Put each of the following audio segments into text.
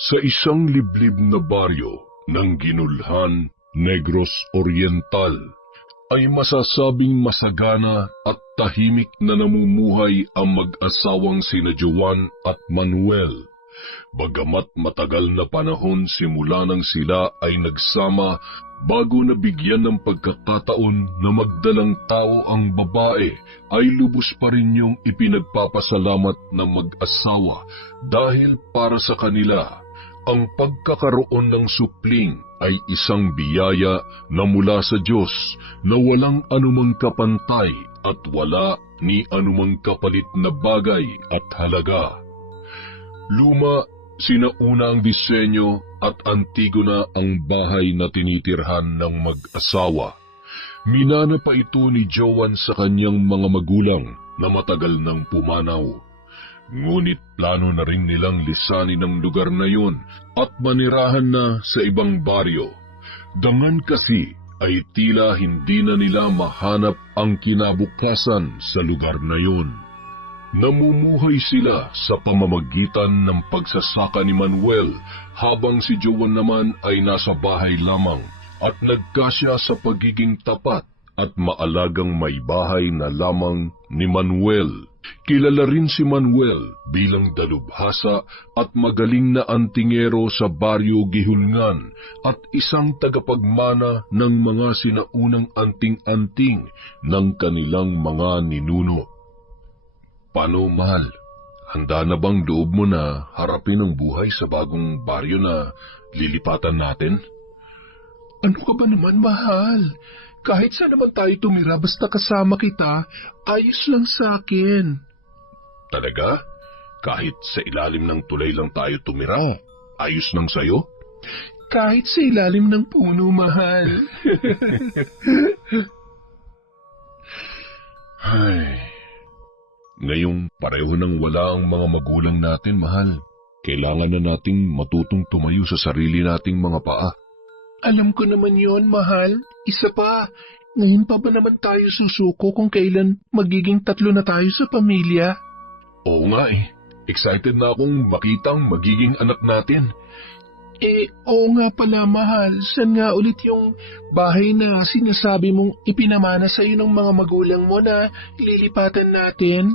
Sa isang liblib na baryo ng Ginulhan, Negros Oriental, ay masasabing masagana at tahimik na namumuhay ang mag-asawang sina Juan at Manuel. Bagamat matagal na panahon simula nang sila ay nagsama, bago nabigyan ng pagkakataon na magdalang tao ang babae, ay lubos pa rin yung ipinagpapasalamat ng mag-asawa dahil para sa kanila, ang pagkakaroon ng supling ay isang biyaya na mula sa Diyos na walang anumang kapantay at wala ni anumang kapalit na bagay at halaga. Luma, sinauna ang disenyo at antigo na ang bahay na tinitirhan ng mag-asawa. Minana pa ito ni Joan sa kanyang mga magulang na matagal nang pumanaw. Ngunit plano na rin nilang lisanin ang lugar na yun at manirahan na sa ibang baryo. Dangan kasi ay tila hindi na nila mahanap ang kinabukasan sa lugar na yun. Namumuhay sila sa pamamagitan ng pagsasaka ni Manuel habang si Joan naman ay nasa bahay lamang at nagkasya sa pagiging tapat at maalagang may bahay na lamang ni Manuel. Kilala rin si Manuel bilang dalubhasa at magaling na antingero sa baryo Gihulngan at isang tagapagmana ng mga sinaunang anting-anting ng kanilang mga ninuno. Paano, mahal? Handa na bang loob mo na harapin ang buhay sa bagong baryo na lilipatan natin? Ano ka ba naman, mahal? Kahit saan naman tayo tumira basta kasama kita, ayos lang sa akin. Talaga? Kahit sa ilalim ng tulay lang tayo tumira, ayos lang sa'yo? Kahit sa ilalim ng puno, mahal. Ay, ngayong pareho nang wala ang mga magulang natin, mahal. Kailangan na nating matutong tumayo sa sarili nating mga paa. Alam ko naman yon, mahal. Isa pa, ngayon pa ba naman tayo susuko kung kailan magiging 3 na tayo sa pamilya? Oo nga eh. Excited na akong makitang magiging anak natin. Oo nga pala, mahal. Saan nga ulit yung bahay na sinasabi mong ipinamana sa'yo ng mga magulang mo na lilipatan natin?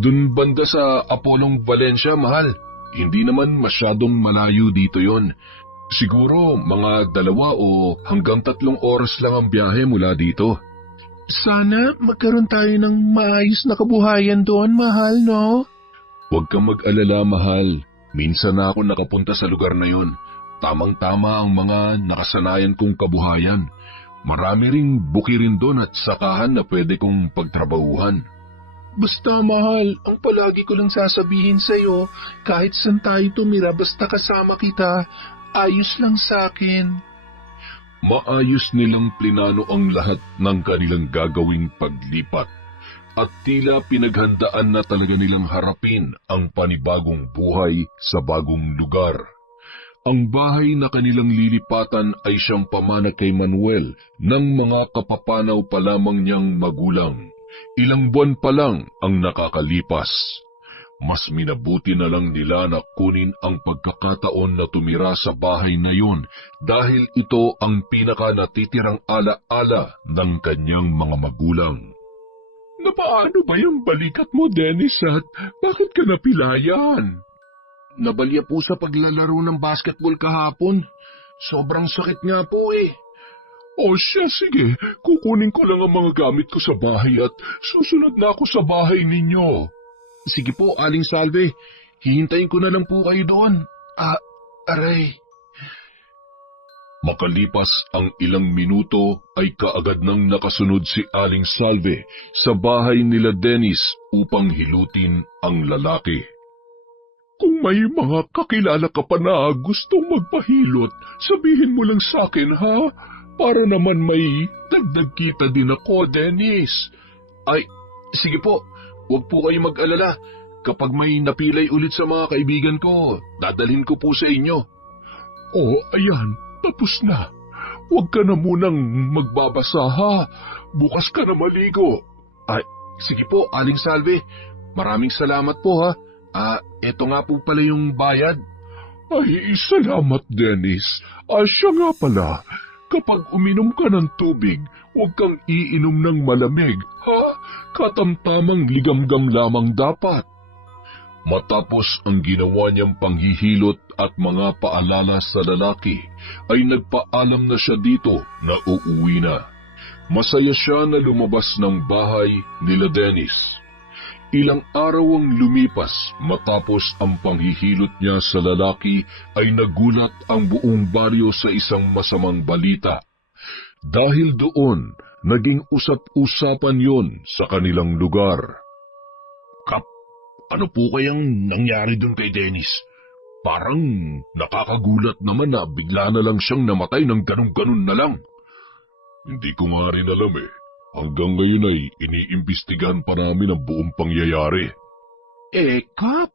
Dun banda sa Apolong Valencia, mahal. Hindi naman masyadong malayo dito yon. Siguro mga 2 o hanggang 3 oras lang ang biyahe mula dito. Sana magkaroon tayo ng maayos na kabuhayan doon, mahal, no? Huwag kang mag-alala, mahal. Minsan na ako nakapunta sa lugar na yon. Tamang-tama ang mga nakasanayan kong kabuhayan. Marami ring bukirin doon at sakahan na pwede kong pagtrabahuhan. Basta, mahal, ang palagi ko lang sasabihin sa'yo, kahit saan tayo tumira basta kasama kita, ayos lang sa akin. Maayos nilang plinano ang lahat ng kanilang gagawing paglipat at tila pinaghandaan na talaga nilang harapin ang panibagong buhay sa bagong lugar. Ang bahay na kanilang lilipatan ay siyang pamana kay Manuel ng mga kapapanaw pa lamang niyang magulang. Ilang buwan pa lang ang nakakalipas. Mas minabuti na lang nila na kunin ang pagkakataon na tumira sa bahay na yun dahil ito ang pinaka natitirang ala-ala ng kanyang mga magulang. Napaano ba yung balikat mo, Dennis, at bakit ka napilayan? Nabalya po sa paglalaro ng basketball kahapon. Sobrang sakit nga po eh. O siya, sige, kukunin ko lang ang mga gamit ko sa bahay at susunod na ako sa bahay ninyo. Sige po, Aling Salve. Hihintayin ko na lang po kayo doon. Aray. Makalipas ang ilang minuto ay kaagad nang nakasunod si Aling Salve sa bahay nila Dennis upang hilutin ang lalaki. Kung may mga kakilala ka pa na gustong magpahilot, sabihin mo lang sa akin, ha? Para naman may dagdag kita din ako, Dennis. Ay, sige po. Huwag po kayo mag-alala. Kapag may napilay ulit sa mga kaibigan ko, dadalhin ko po sa inyo. Ayan, tapos na. Huwag ka na munang magbabasa, ha? Bukas ka na maligo. Ay, sige po, Aling Salve. Maraming salamat po, ha. Eto nga po pala yung bayad. Ay, salamat, Dennis. Siya nga pala, kapag uminom ka ng tubig, huwag kang iinom ng malamig, ha? Katamtamang ligamgam lamang dapat. Matapos ang ginawa niyang panghihilot at mga paalala sa lalaki, ay nagpaalam na siya dito na uuwi na. Masaya siya na lumabas ng bahay nila Dennis. Ilang araw ang lumipas matapos ang panghihilot niya sa lalaki ay nagulat ang buong baryo sa isang masamang balita. Dahil doon, naging usap-usapan yon sa kanilang lugar. Kap, ano po kayang nangyari dun kay Dennis? Parang nakakagulat naman na bigla na lang siyang namatay ng ganun-ganun na lang. Hindi ko nga rin alam eh. Hanggang ngayon ay iniimbestigahan pa namin ang buong pangyayari. Kap,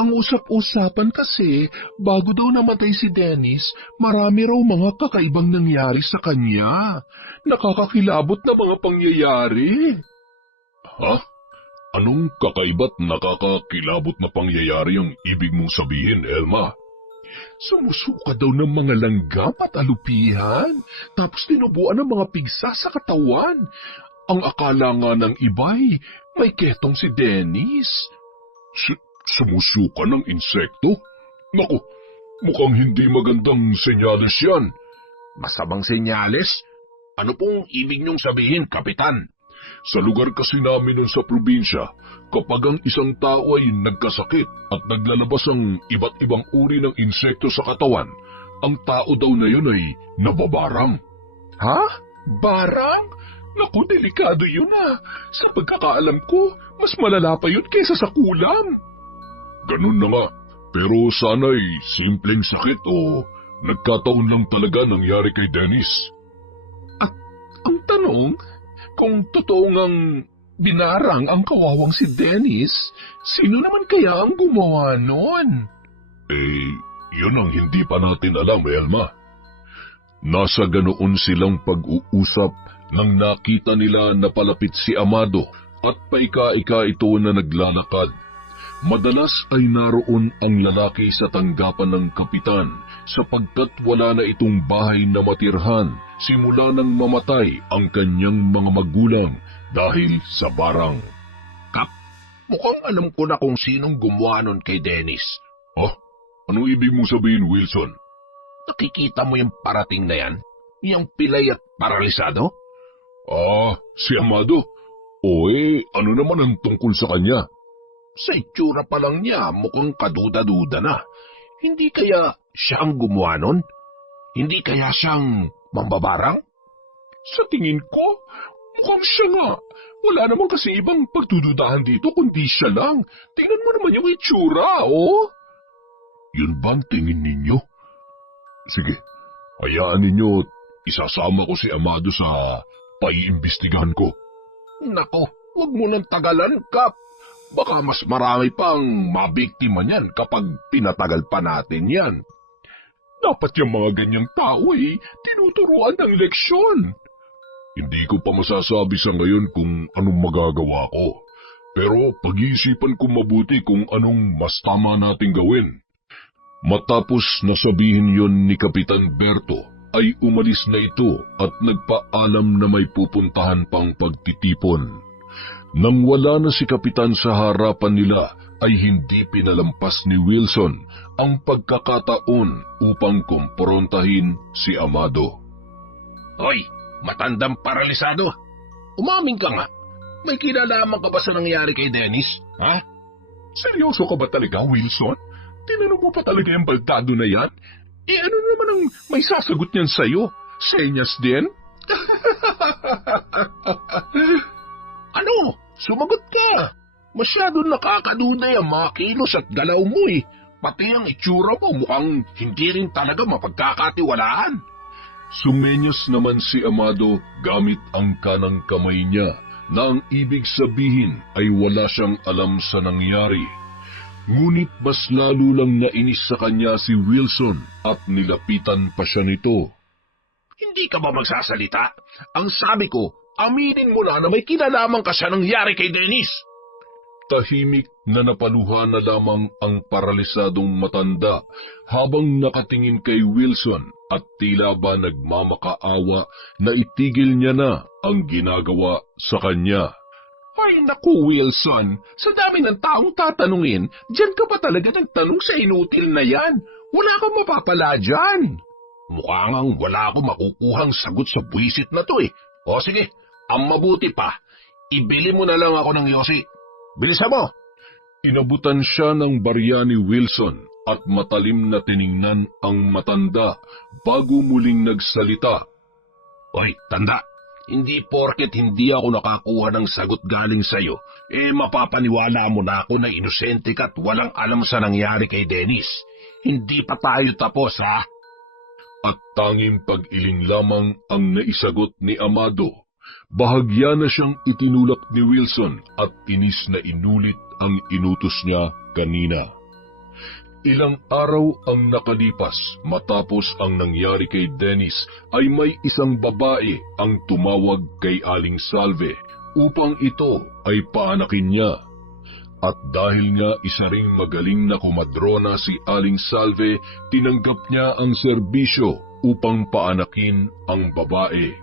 ang usap-usapan kasi, bago daw namatay si Dennis, marami raw mga kakaibang nangyari sa kanya. Nakakakilabot na mga pangyayari. Ha? Anong kakaiba't nakakakilabot na pangyayari ang ibig mong sabihin, Elma? Sumusuka daw ng mga langgam at alupihan, tapos tinubuan ng mga pigsa sa katawan. Ang akala nga ng iba'y may ketong si Dennis. Sumusuka ng insekto? Naku, mukhang hindi magandang senyales yan. Masamang senyales? Ano pong ibig niyong sabihin, Kapitan? Sa lugar kasi namin nun sa probinsya, kapag ang isang tao ay nagkasakit at naglalabas ang iba't ibang uri ng insekto sa katawan, ang tao daw na yun ay nababarang. Ha? Barang? Naku, delikado yun Sa pagkakaalam ko, mas malala pa yun kaysa sa kulam. Ganun na nga, pero sana'y simpleng sakit o nagkataon lang talaga nangyari kay Dennis. At ang tanong, kung totoo ngang binarang ang kawawang si Dennis, sino naman kaya ang gumawa nun? Yun ang hindi pa natin alam, Elma. Nasa ganoon silang pag-uusap nang nakita nila na palapit si Amado at paika-ika ito na naglalakad. Madalas ay naroon ang lalaki sa tanggapan ng kapitan sapagkat wala na itong bahay na matirhan simula nang mamatay ang kanyang mga magulang dahil sa barang. Kap, mukhang alam ko na kung sinong gumawa nun kay Dennis. Anong ibig mo sabihin, Wilson? Nakikita mo yung parating na yan? Yung pilay at paralisado? Si Amado. Ano naman ang tungkol sa kanya? Sa itsura pa lang niya, mukhang kaduda-duda na. Hindi kaya siya ang gumawa nun? Hindi kaya siyang mambabarang? Sa tingin ko, mukhang siya nga. Wala naman kasi ibang pagdududahan dito kundi siya lang. Tingnan mo naman yung itsura, Yun ba ang tingin ninyo? Sige, hayaan ninyo isasama ko si Amado sa paiimbestigahan ko. Nako, huwag mo nang tagalan, Kap. Baka mas marami pang mabiktima niyan kapag pinatagal pa natin yan. Dapat yung mga ganyang tao tinuturuan ng leksyon. Hindi ko pa masasabi sa ngayon kung anong magagawa ko. Pero pag-iisipan ko mabuti kung anong mas tama nating gawin. Matapos nasabihin yon ni Kapitan Berto, ay umalis na ito at nagpaalam na may pupuntahan pang pagtitipon. Nang wala na si Kapitan sa harapan nila, ay hindi pinalampas ni Wilson ang pagkakataon upang kumprontahin si Amado. Hoy, matandang paralisado! Umamin ka nga. May kinalaman ka ba sa nangyari kay Dennis? Ha? Seryoso ka ba talaga, Wilson? Tinanong mo pa talaga yung baldado na yan? Ano naman ang may sasagot niyan sa'yo? Senyas din? Ano? Sumagot ka! Masyado nakakaduda yung mga kilos at galaw mo Pati ang itsura mo mukhang hindi rin talaga mapagkakatiwalaan. Sumenyas naman si Amado gamit ang kanang kamay niya na ang ibig sabihin ay wala siyang alam sa nangyari. Ngunit mas lalo lang nainis sa kanya si Wilson at nilapitan pa siya nito. Hindi ka ba magsasalita? Ang sabi ko, aminin mo na may kinalaman ka sa nangyari kay Dennis. tahimik na napaluha na lamang ang paralisadong matanda habang nakatingin kay Wilson at tila ba nagmamakaawa na itigil niya na ang ginagawa sa kanya. Ay naku Wilson, sa dami ng taong tatanungin, diyan ka ba talaga nagtanong sa inutil na yan? Wala kang mapapala dyan. Mukha ngang wala akong makukuhang sagot sa buwisit na to eh. O sige, ang mabuti pa, ibili mo na lang ako ng yosi. Bilisan mo! Inabutan siya ng barya ni Wilson at matalim na tiningnan ang matanda bago muling nagsalita. Oy, tanda, hindi porket hindi ako nakakuha ng sagot galing sa'yo, mapapaniwala mo na ako na inosente ka at walang alam sa nangyari kay Dennis. Hindi pa tayo tapos, ha? At tanging pag-iling lamang ang naisagot ni Amado. Bahagya na siyang itinulak ni Wilson at inis na inulit ang inutos niya kanina. Ilang araw ang nakalipas matapos ang nangyari kay Dennis ay may isang babae ang tumawag kay Aling Salve upang ito ay paanakin niya. At dahil nga isa ring magaling na kumadrona si Aling Salve, tinanggap niya ang serbisyo upang paanakin ang babae.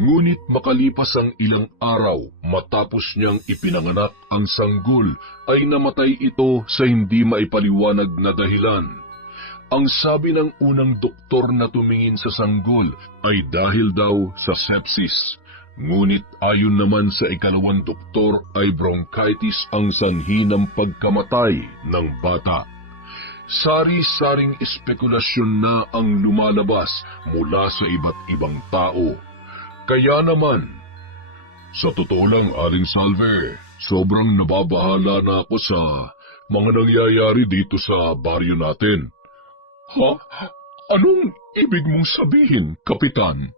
Ngunit makalipas ang ilang araw matapos niyang ipinanganak ang sanggol ay namatay ito sa hindi maipaliwanag na dahilan. Ang sabi ng unang doktor na tumingin sa sanggol ay dahil daw sa sepsis. Ngunit ayon naman sa ikalawang doktor ay bronchitis ang sanhi ng pagkamatay ng bata. Sari-saring espekulasyon na ang lumalabas mula sa iba't ibang tao. Kaya naman, sa totoo lang, Aling Salve, sobrang nababahala na ako sa mga nangyayari dito sa baryo natin. Ha? Anong ibig mong sabihin, Kapitan?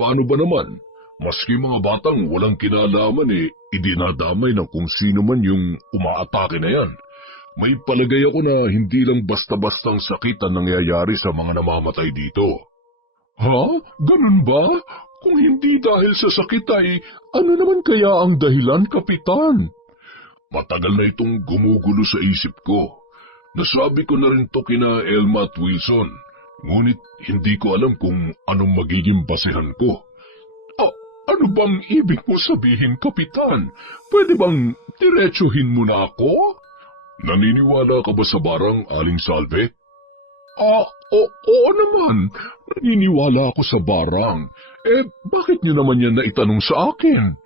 Paano ba naman? Maski mga batang walang kinalaman idinadamay ng kung sino man yung umaatake na yan. May palagay ako na hindi lang basta-bastang sakit ang nangyayari sa mga namamatay dito. Ha? Ganun ba? Kung hindi dahil sa sakit ay, ano naman kaya ang dahilan, Kapitan? Matagal na itong gumugulo sa isip ko. Nasabi ko na rin to kina Elma at Wilson, ngunit hindi ko alam kung anong magiging basehan ko. Ano bang ibig mo sabihin, Kapitan? Pwede bang diretsuhin mo na ako? Naniniwala ka ba sa barang, Aling Salve? Oo naman. Naniniwala ako sa barang. Bakit niyo naman yan naitanong sa akin?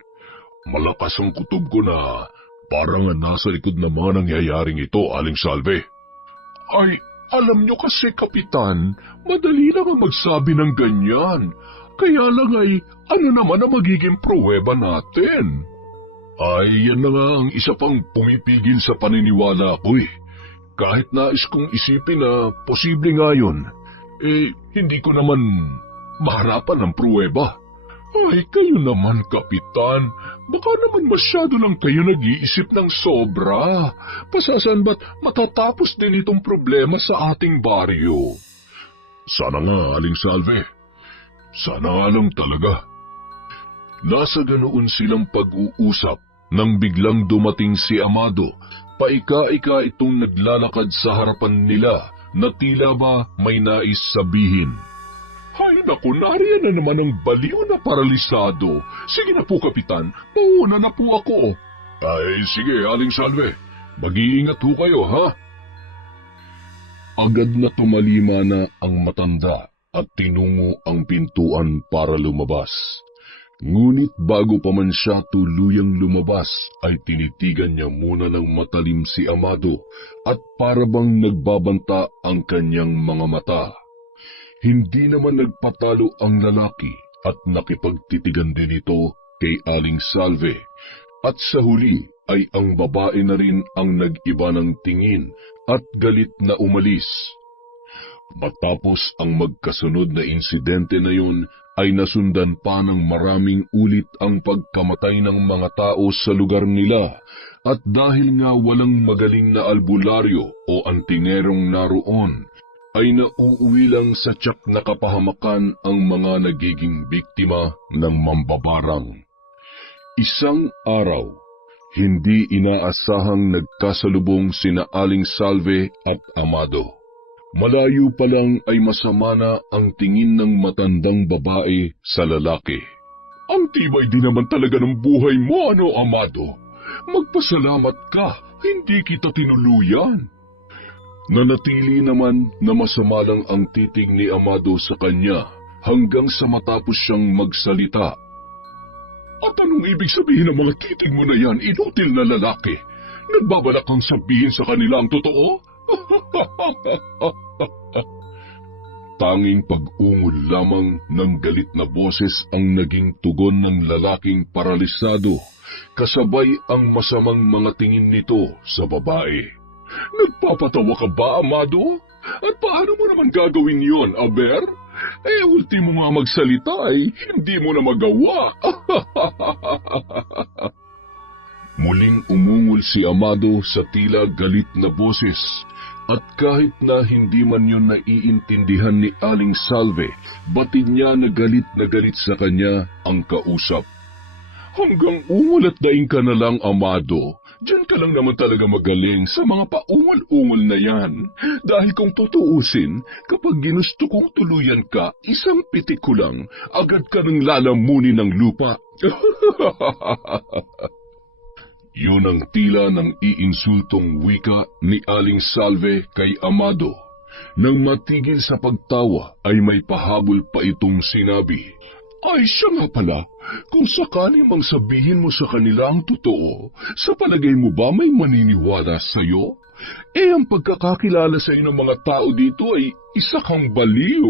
Malakas ang kutob ko na parang nasa likod ng mga nangyayaring ito, Aling Salve. Ay, alam niyo kasi, Kapitan, madali lang ang magsabi ng ganyan. Kaya lang ay, ano naman ang magiging pruweba natin? Ay, yan na nga ang isa pang pumipigil sa paniniwala ko Kahit nais kong isipin na posible nga yun, hindi ko naman maharapan ng pruweba. Ay, kayo naman, Kapitan. Baka naman masyado lang kayo nag-iisip ng sobra. Pasasan ba't matatapos din itong problema sa ating baryo? Sana nga, Aling Salve. Sana nga lang talaga. Nasa ganoon silang pag-uusap nang biglang dumating si Amado. Paika-ika itong naglalakad sa harapan nila na tila ba may nais sabihin. Hay naku, nariyan na naman ang baliw na paralisado. Sige na po, Kapitan, mauna na po ako. Ay, sige, Aling Salve. Mag-iingat ho kayo, ha? Agad na tumalima na ang matanda at tinungo ang pintuan para lumabas. Ngunit bago pa man siya tuluyang lumabas, ay tinitigan niya muna ng matalim si Amado at parabang nagbabanta ang kanyang mga mata. Hindi naman nagpatalo ang lalaki at nakipagtitigan din ito kay Aling Salve. At sa huli ay ang babae na rin ang nag-iba ng tingin at galit na umalis. Matapos ang magkasunod na insidente na yun, ay nasundan pa ng maraming ulit ang pagkamatay ng mga tao sa lugar nila at dahil nga walang magaling na albularyo o antinerong naroon, ay nauuwi lang sa tiyak na kapahamakan ang mga nagiging biktima ng mambabarang. Isang araw, Hindi inaasahang nagkasalubong sina Aling Salve at Amado. Malayo pa lang ay masama na ang tingin ng matandang babae sa lalaki. Ang tibay din naman talaga ng buhay mo, Amado? Magpasalamat ka, hindi kita tinuluyan. Nanatili naman na masama lang ang titig ni Amado sa kanya hanggang sa matapos siyang magsalita. At anong ibig sabihin ng mga titig mo na yan, inutil na lalaki? Nagbabalak kang sabihin sa kanila ang totoo? Tanging pag-ungol lamang ng galit na boses ang naging tugon ng lalaking paralisado, kasabay ang masamang mga tingin nito sa babae. Nagpapatawa ka ba, Amado? At paano mo naman gagawin yon, Aber? Ultimo nga magsalita ay hindi mo na magawa. Muling umungol si Amado sa tila galit na boses, at kahit na hindi man yun naiintindihan ni Aling Salve, batid niya na galit sa kanya ang kausap. Hanggang ungol at daing ka na lang, Amado. Diyan ka lang naman talaga magaling sa mga paungol-ungol na yan. Dahil kung tutuusin, kapag ginusto kong tuluyan ka, isang pitik ko lang, agad ka nang lalamunin ng lupa. Yun ang tila ng iinsultong wika ni Aling Salve kay Amado. Nang matigil sa pagtawa ay may pahabol pa itong sinabi. Ay siya nga pala, kung sakali mang sabihin mo sa kanila ang totoo, sa palagay mo ba may maniniwala sa'yo? Ang pagkakakilala sa'yo ng mga tao dito ay isa kang baliw.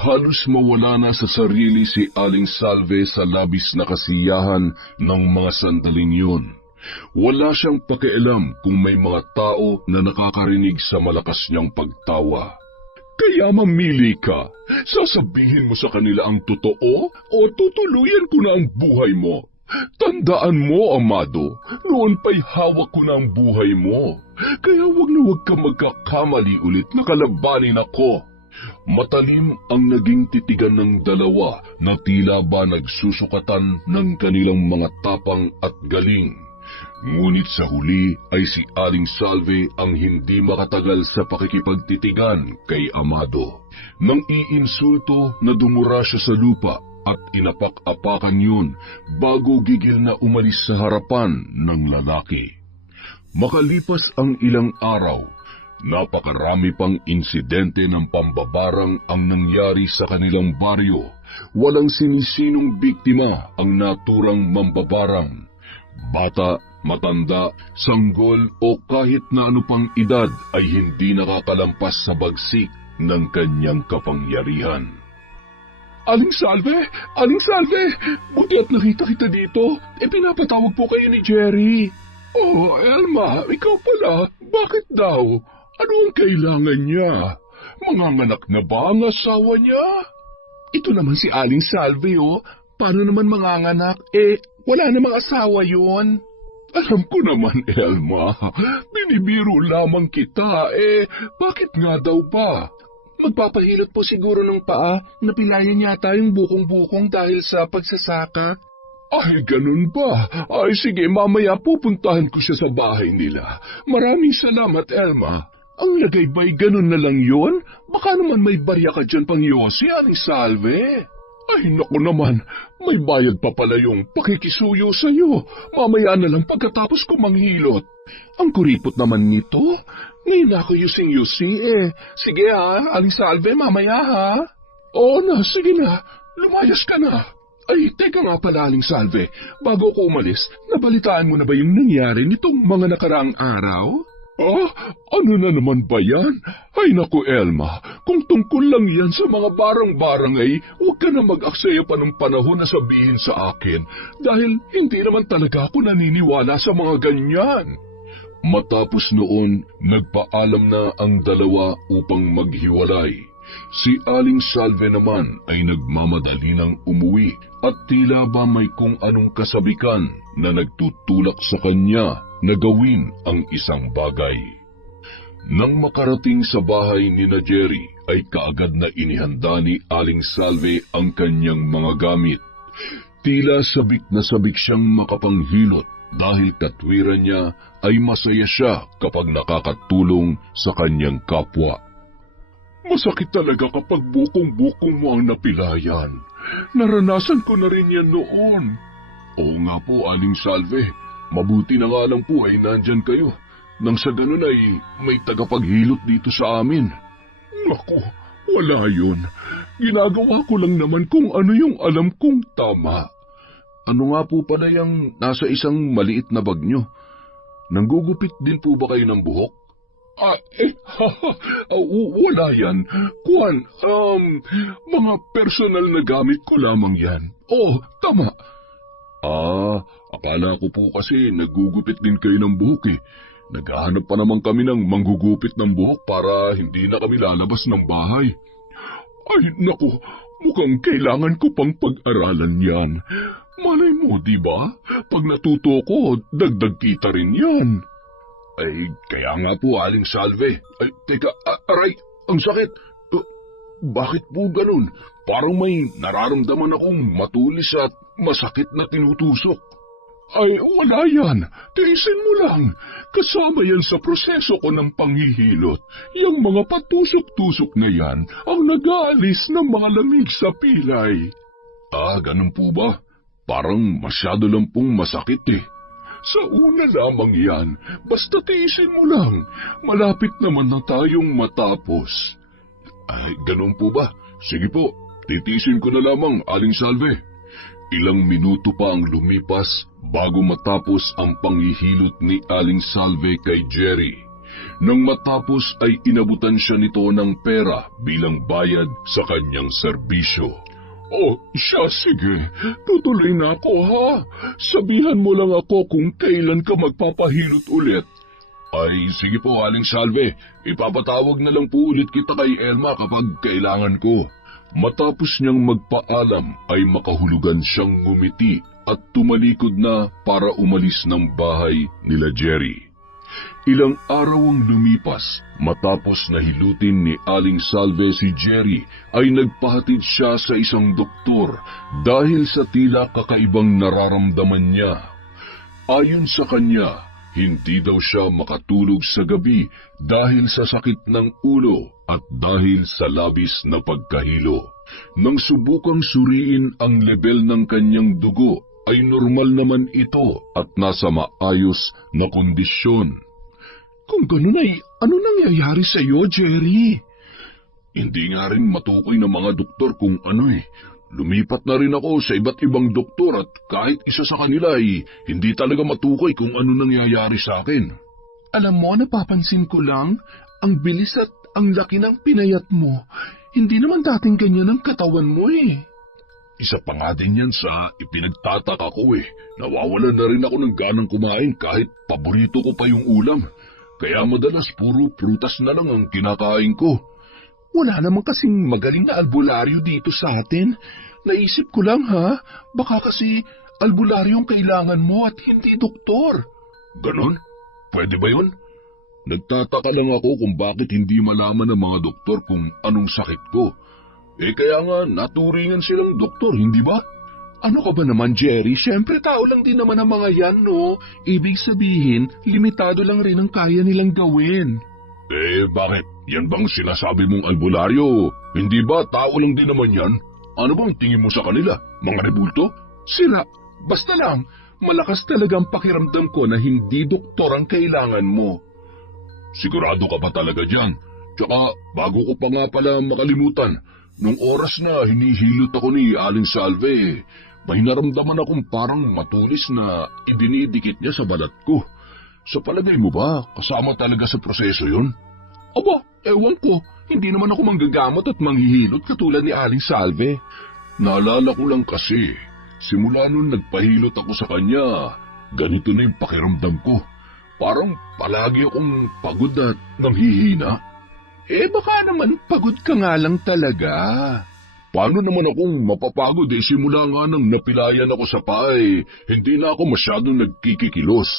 Halos mawala na sa sarili si Aling Salve sa labis na kasiyahan ng mga sandaling yun. Wala siyang pakialam kung may mga tao na nakakarinig sa malakas niyang pagtawa. Kaya mamili ka. Sasabihin mo sa kanila ang totoo o tutuluyan ko na ang buhay mo. Tandaan mo, Amado, noon pa'y hawak ko na ang buhay mo. Kaya wag ka magkakamali ulit na kalabanin ako. Matalim ang naging titigan ng dalawa na tila ba nagsusukatan ng kanilang mga tapang at galing. Ngunit sa huli ay si Aling Salve ang hindi makatagal sa pakikipagtitigan kay Amado. Nang iinsulto na dumura siya sa lupa at inapak-apakan yun bago gigil na umalis sa harapan ng lalaki. Makalipas ang ilang araw, napakarami pang insidente ng pambabarang ang nangyari sa kanilang baryo. Walang sinisinong biktima ang naturang mambabarang. Bata, matanda, sanggol o kahit na ano pang edad ay hindi nakakalampas sa bagsik ng kanyang kapangyarihan. Aling Salve! Aling Salve! Buti at nakita kita dito. Pinapatawag po kayo ni Jerry. Oh, Elma, ikaw pala. Bakit daw? Ano ang kailangan niya? Manganganak na ba ang asawa niya? Ito naman si Aling Salve, oh. Paano naman manganganak? Wala namang asawa yun. Alam ko naman, Elma. Binibiro lamang kita, bakit nga daw ba? Magpapahilot po siguro ng paa. Napilayan yata yung bukong-bukong dahil sa pagsasaka. Ay, ganun ba? Ay, sige, mamaya pupuntahan ko siya sa bahay nila. Maraming salamat, Elma. Ang lagay ba'y ganun na lang yun? Baka naman may barya ka dyan pang Yossi, Aling Salve. Ay, naku naman, may bayad pa pala yung pakikisuyo sa'yo. Mamaya na lang pagkatapos ko manghilot. Ang kuripot naman nito. Ngayon ako yusing-yusi Sige ha, Aling Salve, mamaya ha. Oo na, sige na. Lumayas ka na. Ay, teka nga pala, Aling Salve. Bago ako umalis, nabalitaan mo na ba yung nangyari nitong mga nakaraang araw? Ano na naman ba yan? Ay naku, Elma, kung tungkol lang yan sa mga barang-barang ay huwag ka na mag-aksaya pa ng panahon na sabihin sa akin dahil hindi naman talaga ako naniniwala sa mga ganyan. Matapos noon, nagpaalam na ang dalawa upang maghiwalay. Si Aling Salve naman ay nagmamadali ng umuwi at tila ba may kung anong kasabikan na nagtutulak sa kanya na gawin ang isang bagay. Nang makarating sa bahay ni na Jerry ay kaagad na inihanda ni Aling Salve ang kanyang mga gamit. Tila sabik na sabik siyang makapanghilot dahil katwiran niya ay masaya siya kapag nakakatulong sa kanyang kapwa. Masakit talaga kapag bukong-bukong mo ang napilayan. Naranasan ko na rin yan noon. Oo nga po, Aling Salve. Mabuti na nga lang po ay nandyan kayo. Nang sa ganun ay may tagapaghilot dito sa amin. Naku, wala yun. Ginagawa ko lang naman kung ano yung alam kong tama. Ano nga po pala yung nasa isang maliit na bag nyo? Nanggugupit din po ba kayo ng buhok? Wala yan. Kuwan, mga personal na gamit ko lamang yan. Oh, tama. Akala ko po kasi naggugupit din kayo ng buhok eh. Naghahanap pa naman kami ng manggugupit ng buhok para hindi na kami lalabas ng bahay. Ay, naku, mukhang kailangan ko pang pag-aralan yan. Malay mo, di ba? Pag natuto ko, dagdag kita rin yan. Ay, kaya nga po, Aling Salve. Ay, teka, aray, ang sakit. Bakit po ganun? Parang may nararamdaman akong matulis at masakit na tinutusok. Ay, wala yan. Tiisin mo lang. Kasama yan sa proseso ko ng panghihilot. Yang mga patusok-tusok na yan ang nag-aalis ng mga lamig sa pilay. Ganun po ba? Parang masyado lang pong masakit eh. Sa una lamang yan, basta tiisin mo lang. Malapit naman na tayong matapos. Ay, ganun po ba? Sige po, titiisin ko na lamang, Aling Salve. Ilang minuto pa ang lumipas bago matapos ang panghihilot ni Aling Salve kay Jerry. Nang matapos ay inabutan siya nito ng pera bilang bayad sa kanyang serbisyo. Oh, siya, sige. Tutuloy na ako, ha? Sabihan mo lang ako kung kailan ka magpapahilot ulit. Ay, sige po, Aling Salve. Ipapatawag na lang po ulit kita kay Elma kapag kailangan ko. Matapos niyang magpaalam ay makahulugan siyang ngumiti at tumalikod na para umalis ng bahay nila Jerry. Ilang araw ang lumipas, matapos na hilutin ni Aling Salve si Jerry ay nagpahatid siya sa isang doktor dahil sa tila kakaibang nararamdaman niya. Ayon sa kanya, hindi daw siya makatulog sa gabi dahil sa sakit ng ulo at dahil sa labis na pagkahilo. Nang subukang suriin ang lebel ng kanyang dugo, ay normal naman ito at nasa maayos na kondisyon. Kung ganun ay, ano nangyayari sa iyo, Jerry? Hindi nga rin matukoy ng mga doktor kung ano eh. Lumipat na rin ako sa iba't ibang doktor at kahit isa sa kanila ay hindi talaga matukoy kung ano nangyayari sa akin. Alam mo, napapansin ko lang, ang bilis at ang laki ng pinayat mo. Hindi naman dating ganyan ang katawan mo eh. Isa pa nga din yan sa ipinagtataka ko eh. Nawawalan na rin ako ng ganang kumain kahit paborito ko pa yung ulam. Kaya madalas puro prutas na lang ang kinakain ko. Wala naman kasing magaling na albularyo dito sa atin. Naisip ko lang ha, baka kasi albularyo ang kailangan mo at hindi doktor. Ganon? Pwede ba yun? Nagtataka lang ako kung bakit hindi malaman ng mga doktor kung anong sakit ko. Kaya nga naturingan silang doktor, hindi ba? Ano ka ba naman, Jerry? Siyempre tao lang din naman ang mga yan, no? Ibig sabihin, limitado lang rin ang kaya nilang gawin. Bakit? Yan bang sinasabi mong albularyo? Hindi ba tao lang din naman yan? Ano bang tingin mo sa kanila? Mga rebulto? Sila, basta lang, malakas talagang pakiramdam ko na hindi doktor ang kailangan mo. Sigurado ka ba talaga dyan? Tsaka, bago ko pa nga pala makalimutan, nung oras na hinihilot ako ni Aling Salve, may naramdaman akong parang matulis na idinidikit niya sa balat ko. Sa palagay mo ba, kasama talaga sa proseso yun? Aba, ewan ko. Hindi naman ako manggagamot at manghihilot katulad ni Aling Salve. Naalala ko lang kasi, simula nung nagpahilot ako sa kanya, ganito na yung pakiramdam ko. Parang palagi akong pagod at nanghihina. Baka naman pagod ka nga lang talaga. Paano naman akong mapapagod simula nga nang napilayan ako sa paay, hindi na ako masyadong nagkikikilos.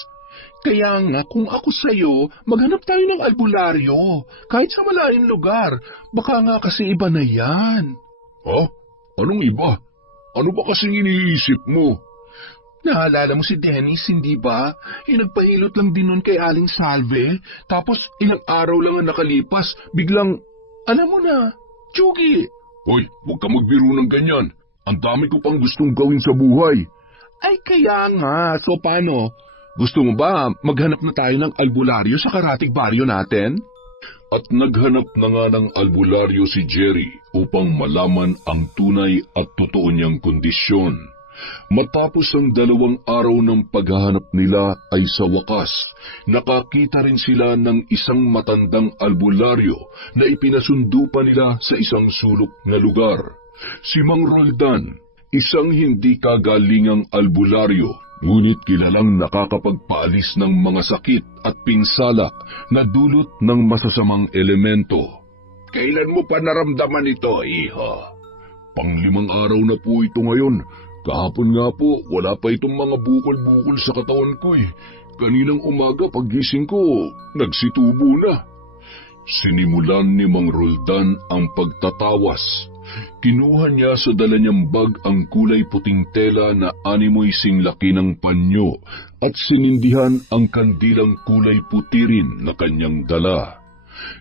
Kaya nga kung ako sa'yo, maghanap tayo ng albularyo, kahit sa malayong lugar. Baka nga kasi iba na yan. Ha? Anong iba? Ano ba kasing iniisip mo? Naalala mo si Dennis, hindi ba? Yung nagpahilot lang din nun kay Aling Salve. Tapos ilang araw lang ang nakalipas, biglang, alam mo na, tsugi. Hoy, huwag ka magbiro ng ganyan. Ang dami ko pang gustong gawin sa buhay. Ay kaya nga, so paano? Gusto mo ba maghanap na tayo ng albularyo sa karatig baryo natin? At naghanap na nga ng albularyo si Jerry upang malaman ang tunay at totoo niyang kondisyon. Matapos ang 2 araw ng paghahanap nila ay sa wakas, nakakita rin sila ng isang matandang albularyo na ipinasundo pa nila sa isang sulok na lugar. Si Mang Roldan, isang hindi kagalingang albularyo, ngunit kilalang nakakapagpaalis ng mga sakit at pinsala na dulot ng masasamang elemento. Kailan mo pa naramdaman ito, iho? 5 araw na po ito ngayon. Kahapon nga po, wala pa itong mga bukol-bukol sa katawan ko eh. Kaninang umaga paggising ko, nagsitubo na. Sinimulan ni Mang Roldan ang pagtatawas. Kinuha niya sa dala niyang bag ang kulay puting tela na animoy singlaki ng panyo at sinindihan ang kandilang kulay puti rin na kanyang dala.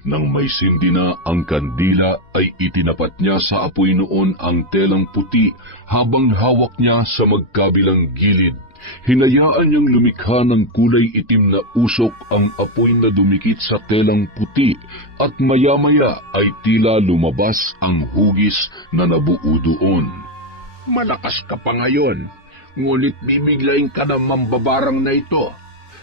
Nang may sindi na ang kandila ay itinapat niya sa apoy noon ang telang puti habang hawak niya sa magkabilang gilid. Hinayaan niyang lumikha ng kulay itim na usok ang apoy na dumikit sa telang puti at maya-maya ay tila lumabas ang hugis na nabuo doon. Malakas ka pa ngayon, ngunit bibiglayin ka ng mambabarang na ito.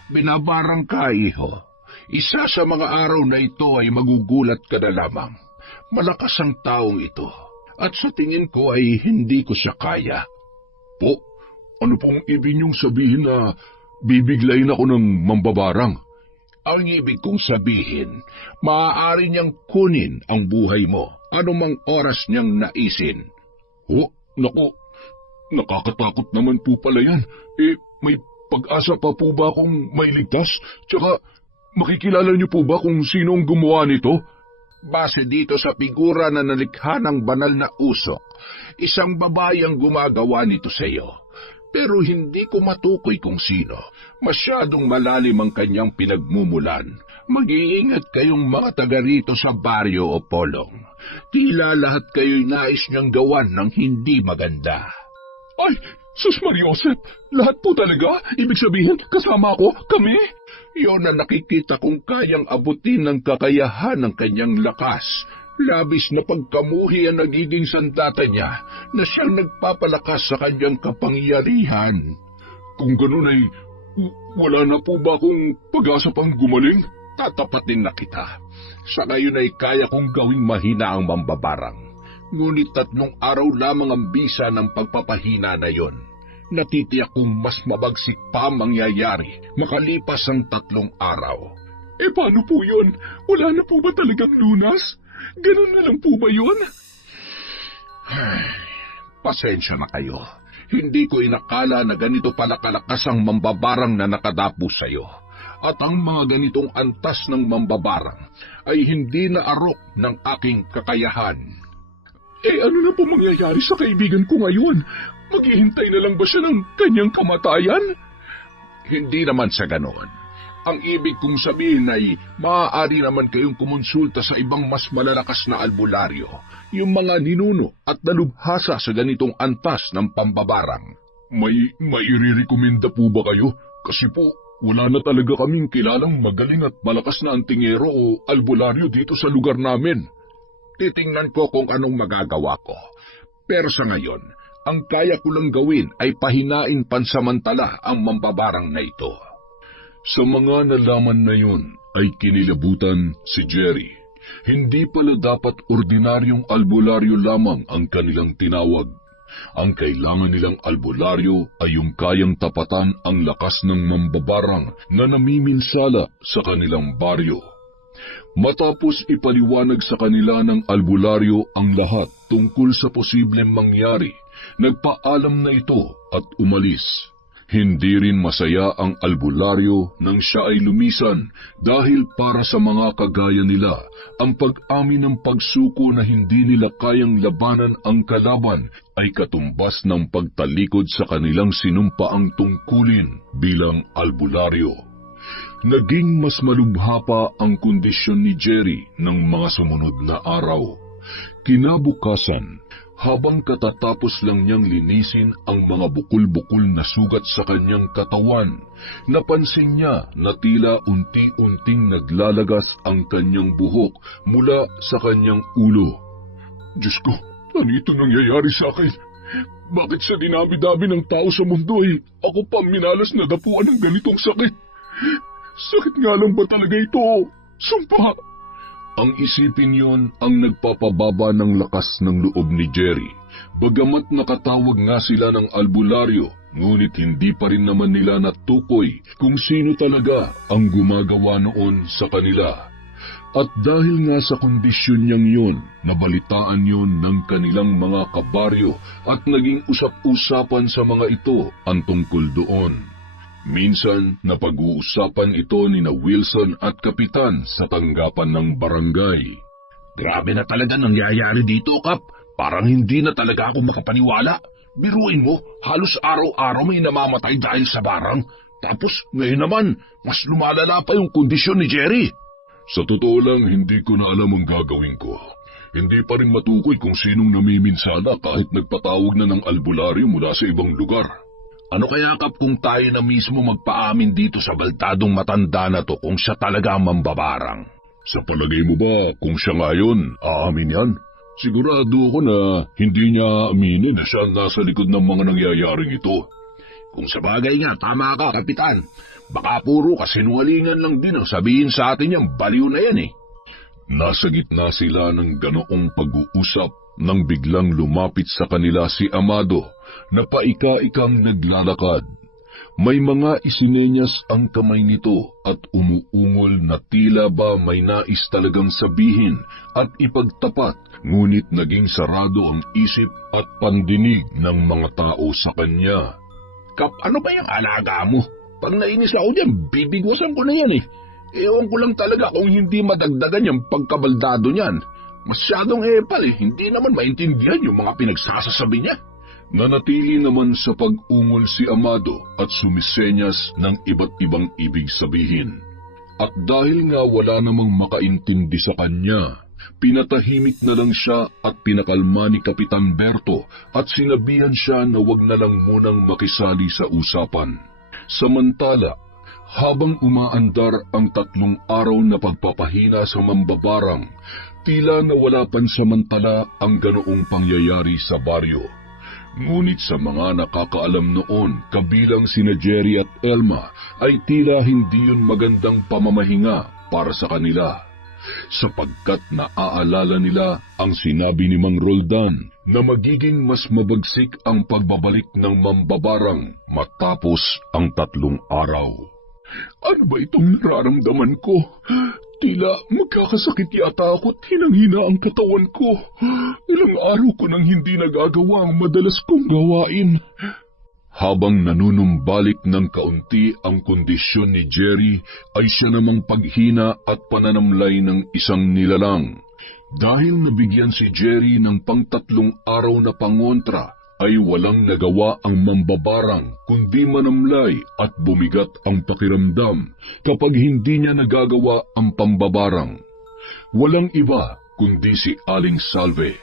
Binabarang ka, iho. Isa sa mga araw na ito ay magugulat ka na lamang. Malakas ang taong ito, at sa tingin ko ay hindi ko siya kaya. Po, ano pong ibig niyong sabihin na bibiglayin ako ng mambabarang? Ang ibig kong sabihin, maaari niyang kunin ang buhay mo, anumang oras niyang naisin. Oh, naku, nakakatakot naman po pala yan. May pag-asa pa po ba akong mailigtas? Tsaka, makikilala niyo po ba kung sino ang gumawa nito? Base dito sa figura na nalikha ng banal na usok, isang babae ang gumagawa nito sa iyo. Pero hindi ko matukoy kung sino. Masyadong malalim ang kanyang pinagmumulan. Mag-iingat kayong mga taga rito sa baryo o polong. Tila lahat kayo'y nais niyang gawan ng hindi maganda. Ay, Sus Mariosep, lahat po talaga? Ibig sabihin, kasama ako, kami? Yon na nakikita kong kayang abutin ng kakayahan ng kanyang lakas. Labis na pagkamuhi ang nagiging sandata niya na siyang nagpapalakas sa kanyang kapangyarihan. Kung ganun ay, wala na po ba akong pag-asa pang gumaling? Tatapatin na kita. Sa ngayon ay kaya kong gawing mahina ang mambabarang. Ngunit 3 araw lamang ang bisa ng pagpapahina na yon. Natitiyak kong mas mabagsik pa mangyayari makalipas ang 3 araw. Paano po yun? Wala na po ba talagang lunas? Ganun na lang po ba yun? Pasensya na kayo. Hindi ko inakala na ganito pala kalakas ang mambabarang na nakadapo sa iyo. At ang mga ganitong antas ng mambabarang ay hindi na arok ng aking kakayahan. Ano na po mangyayari sa kaibigan ko ngayon? Maghihintay na lang ba siya ng kanyang kamatayan? Hindi naman sa ganon. Ang ibig kong sabihin ay maaari naman kayong kumonsulta sa ibang mas malalakas na albularyo, yung mga ninuno at nalubhasa sa ganitong antas ng pambabarang. May irirekomenda po ba kayo? Kasi po, wala na talaga kaming kilalang magaling at malakas na antingero o albularyo dito sa lugar namin. Titingnan ko kung anong magagawa ko. Pero sa ngayon, ang kaya ko lang gawin ay pahinain pansamantala ang mambabarang na ito. Sa mga nalaman na yun ay kinilabutan si Jerry. Hindi pala dapat ordinaryong albularyo lamang ang kanilang tinawag. Ang kailangan nilang albularyo ay yung kayang tapatan ang lakas ng mambabarang na namiminsala sa kanilang baryo. Matapos ipaliwanag sa kanila ng albularyo ang lahat tungkol sa posibleng mangyari, nagpaalam na ito at umalis. Hindi rin masaya ang albularyo nang siya ay lumisan dahil para sa mga kagaya nila, ang pag-amin ng pagsuko na hindi nila kayang labanan ang kalaban ay katumbas ng pagtalikod sa kanilang sinumpaang tungkulin bilang albularyo. Naging mas malubha pa ang kondisyon ni Jerry ng mga sumunod na araw. Kinabukasan, habang katatapos lang niyang linisin ang mga bukol-bukol na sugat sa kanyang katawan, napansin niya na tila unti-unting naglalagas ang kanyang buhok mula sa kanyang ulo. Diyos ko, ano ito nangyayari sa akin? Bakit sa dinami-dami ng tao sa mundo ay ako pa minalas na dapuan ng ganitong sakit? Sakit nga lang ba talaga ito? Sumpa! Ang isipin yon ang nagpapababa ng lakas ng loob ni Jerry. Bagamat nakatawag nga sila ng albularyo, ngunit hindi pa rin naman nila natukoy kung sino talaga ang gumagawa noon sa kanila. At dahil nga sa kondisyon niyang yon, nabalitaan yon ng kanilang mga kabaryo at naging usap-usapan sa mga ito ang tungkol doon. Minsan, napag-uusapan ito ni na Wilson at Kapitan sa tanggapan ng barangay. Grabe na talaga nangyayari dito, Kap. Parang hindi na talaga ako makapaniwala. Biruin mo, halos araw-araw may namamatay dahil sa barang. Tapos ngayon naman, mas lumalala pa yung kondisyon ni Jerry. Sa totoo lang, hindi ko na alam ang gagawin ko. Hindi pa rin matukoy kung sinong namiminsala kahit nagpatawag na ng albularyo mula sa ibang lugar. Ano kaya, Kap, kung tayo na mismo magpaamin dito sa baltadong matanda na to kung siya talaga ang mambabarang? Sa palagay mo ba kung siya ngayon, aamin yan? Sigurado ako na hindi niya aminin na siya nasa likod ng mga nangyayaring ito. Kung sa bagay nga, tama ka, Kapitan. Baka puro kasinungalingan lang din ang sabihin sa atin yung baliw na yan eh. Nasa gitna sila ng ganoong pag-uusap nang biglang lumapit sa kanila si Amado na paika-ikang naglalakad. May mga isinenyas ang kamay nito at umuungol na tila ba may nais talagang sabihin at ipagtapat, ngunit naging sarado ang isip at pandinig ng mga tao sa kanya. Kap, ano ba yung alaga mo? Pag nainis ako dyan, bibigwasan ko na yan eh. Ewan ko lang talaga kung hindi madagdagan yung pagkabaldado niyan. Masyadong epal eh, hindi naman maintindihan yung mga pinagsasasabi niya. Nanatili naman sa pag-ungol si Amado at sumisenyas ng iba't ibang ibig sabihin. At dahil nga wala namang makaintindi sa kanya, pinatahimik na lang siya at pinakalma ni Kapitan Berto at sinabihan siya na wag na lang munang makisali sa usapan. Samantala, habang umaandar ang 3 araw na pagpapahina sa mambabarang, tila nawala pansamantala ang ganoong pangyayari sa baryo. Ngunit sa mga nakakaalam noon, kabilang sina Jerry at Elma, ay tila hindi yun magandang pamamahinga para sa kanila. Sapagkat naaalala nila ang sinabi ni Mang Roldan na magiging mas mabagsik ang pagbabalik ng mambabarang matapos ang 3 araw. Ano ba itong nararamdaman ko? Tila magkakasakit yata ako at hinang-hina ang katawan ko. Ilang araw ko nang hindi nagagawa ang madalas kong gawain. Habang nanunumbalik ng kaunti ang kondisyon ni Jerry, ay siya namang paghina at pananamlay ng isang nilalang. Dahil nabigyan si Jerry ng pang-3 araw na pangontra, ay walang nagawa ang mambabarang kundi manamlay at bumigat ang pakiramdam kapag hindi niya nagagawa ang pambabarang. Walang iba kundi si Aling Salve.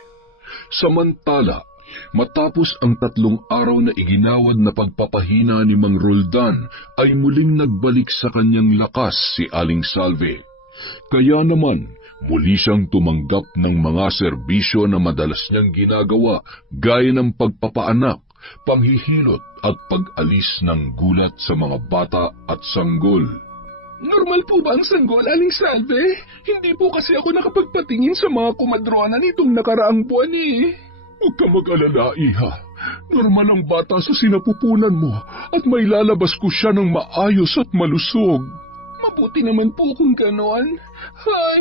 Samantala, matapos ang 3 araw na iginawad na pagpapahina ni Mang Roldan, ay muling nagbalik sa kanyang lakas si Aling Salve. Kaya naman, muli siyang tumanggap ng mga serbisyo na madalas niyang ginagawa gaya ng pagpapaanak, panghihilot at pag-alis ng gulat sa mga bata at sanggol. Normal po ba ang sanggol, Aling Salve? Hindi po kasi ako nakapagpatingin sa mga kumadrona nitong nakaraang buwan eh. Huwag ka mag-alala, Iha. Normal ang bata sa sinapupunan mo at may lalabas ko siya ng maayos at malusog. Mabuti naman po kung ganon. Ay,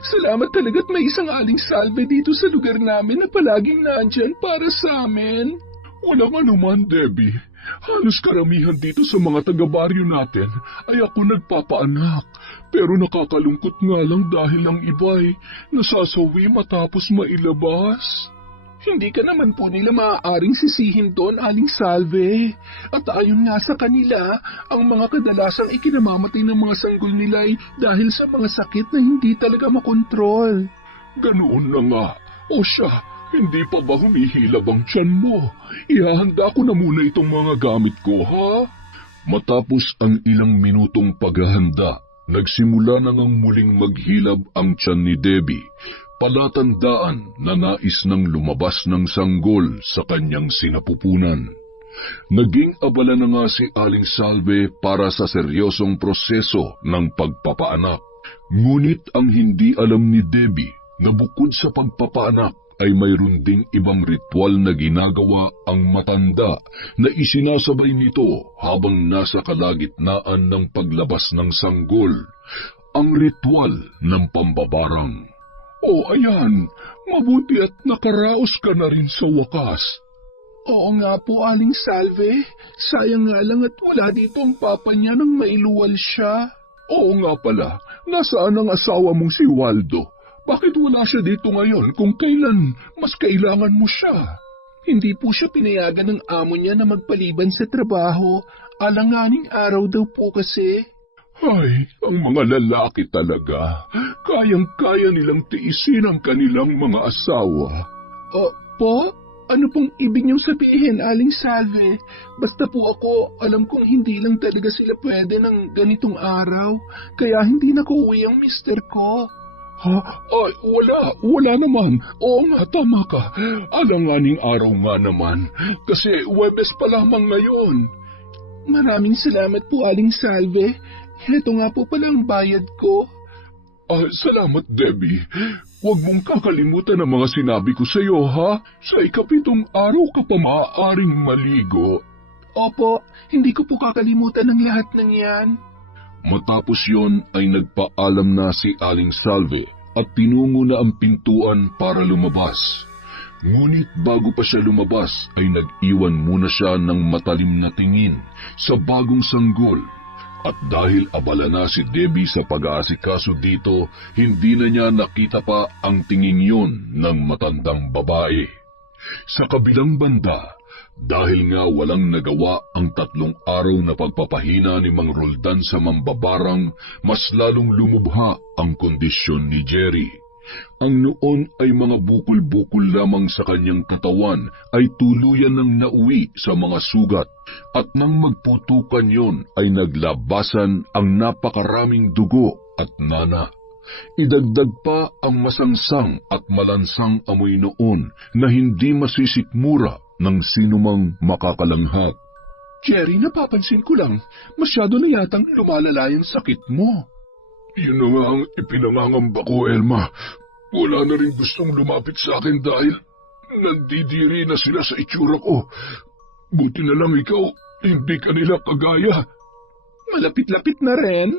salamat talaga't may isang Aling Salve dito sa lugar namin na palaging nandyan para sa amin. Walang anuman, Debbie. Halos karamihan dito sa mga taga-baryo natin ay ako nagpapaanak. Pero nakakalungkot nga lang dahil ang iba'y nasasawi matapos mailabas. Hindi ka naman po nila maaaring sisihin doon, Aling Salve. At ayon nga sa kanila, ang mga kadalasang ikinamamatay ng mga sanggol nila ay dahil sa mga sakit na hindi talaga makontrol. Ganoon na nga. O siya, hindi pa ba humihilab ang tiyan mo? Ihahanda ko na muna itong mga gamit ko, ha? Matapos ang ilang minutong paghahanda, nagsimula na ngang muling maghilab ang tiyan ni Debbie. Palatandaan na nais nang lumabas ng sanggol sa kanyang sinapupunan. Naging abala na nga si Aling Salve para sa seryosong proseso ng pagpapaanak. Ngunit ang hindi alam ni Debbie na bukod sa pagpapaanak ay mayroon ding ibang ritual na ginagawa ang matanda na isinasabay nito habang nasa kalagitnaan ng paglabas ng sanggol, ang ritual ng pambabarang. O ayan, mabuti at nakaraos ka na rin sa wakas. Oo nga po, Aling Salve. Sayang nga lang at wala dito ang papa niya nang mailuwal siya. Oo nga pala, nasaan ang asawa mong si Waldo? Bakit wala siya dito ngayon kung kailan mas kailangan mo siya? Hindi po siya pinayagan ng amo niya na magpaliban sa trabaho. Alanganing araw daw po kasi. Ay, ang mga lalaki talaga. Kayang-kaya nilang tiisin ang kanilang mga asawa. Po? Ano pong ibig niyong sabihin, Aling Salve? Basta po ako, alam kong hindi lang talaga sila pwede ng ganitong araw. Kaya hindi nakauwi ang mister ko. Ha? Ay, wala naman. Oo nga, tama ka. Alanganing araw nga naman. Kasi Huwebes pa lamang ngayon. Maraming salamat po, Aling Salve. Heto nga po pala ang bayad ko. Salamat, Debbie. Huwag mong kakalimutan ang mga sinabi ko sa iyo, ha? Sa 7th araw ka pa maaaring maligo. Opo, hindi ko po kakalimutan ang lahat ng yan. Matapos yon ay nagpaalam na si Aling Salve at tinungo na ang pintuan para lumabas. Ngunit bago pa siya lumabas ay nag-iwan muna siya ng matalim na tingin sa bagong sanggol. At dahil abala na si Debbie sa pag-aasikaso dito, hindi na niya nakita pa ang tingin yon ng matandang babae. Sa kabilang banda, dahil nga walang nagawa ang 3 araw na pagpapahina ni Mang Roldan sa mambabarang, mas lalong lumubha ang kondisyon ni Jerry. Ang noon ay mga bukol-bukol lamang sa kanyang katawan ay tuluyan ng nauwi sa mga sugat, at nang magputukan yon ay naglabasan ang napakaraming dugo at nana. Idagdag pa ang masangsang at malansang amoy noon na hindi masisikmura ng sinumang makakalanghap. Jerry, napapansin ko lang, masyado na yatang lumalala yung sakit mo. Yun na nga ang ipinangangamba ko, Elma. Wala na rin gustong lumapit sa akin dahil nandidiri na sila sa itsura ko. Buti na lang ikaw, hindi ka nila kagaya. Malapit-lapit na rin.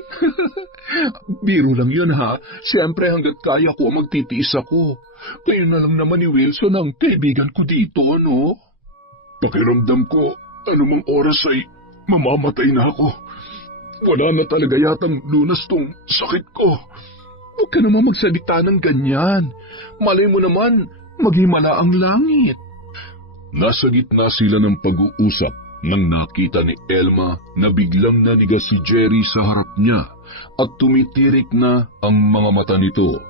Biro lang yun, ha. Siyempre hanggat kaya ko magtitiis ako. Kayo na lang naman ni Wilson ang kaibigan ko dito, no? Pakiramdam ko, anumang oras ay mamamatay na ako. Wala na talaga yatang lunas tong sakit ko. Huwag ka naman magsalita ng ganyan. Malay mo naman, maghimala ang langit. Nasa gitna sila ng pag-uusap nang nakita ni Elma na biglang nanigas si Jerry sa harap niya at tumitirik na ang mga mata nito.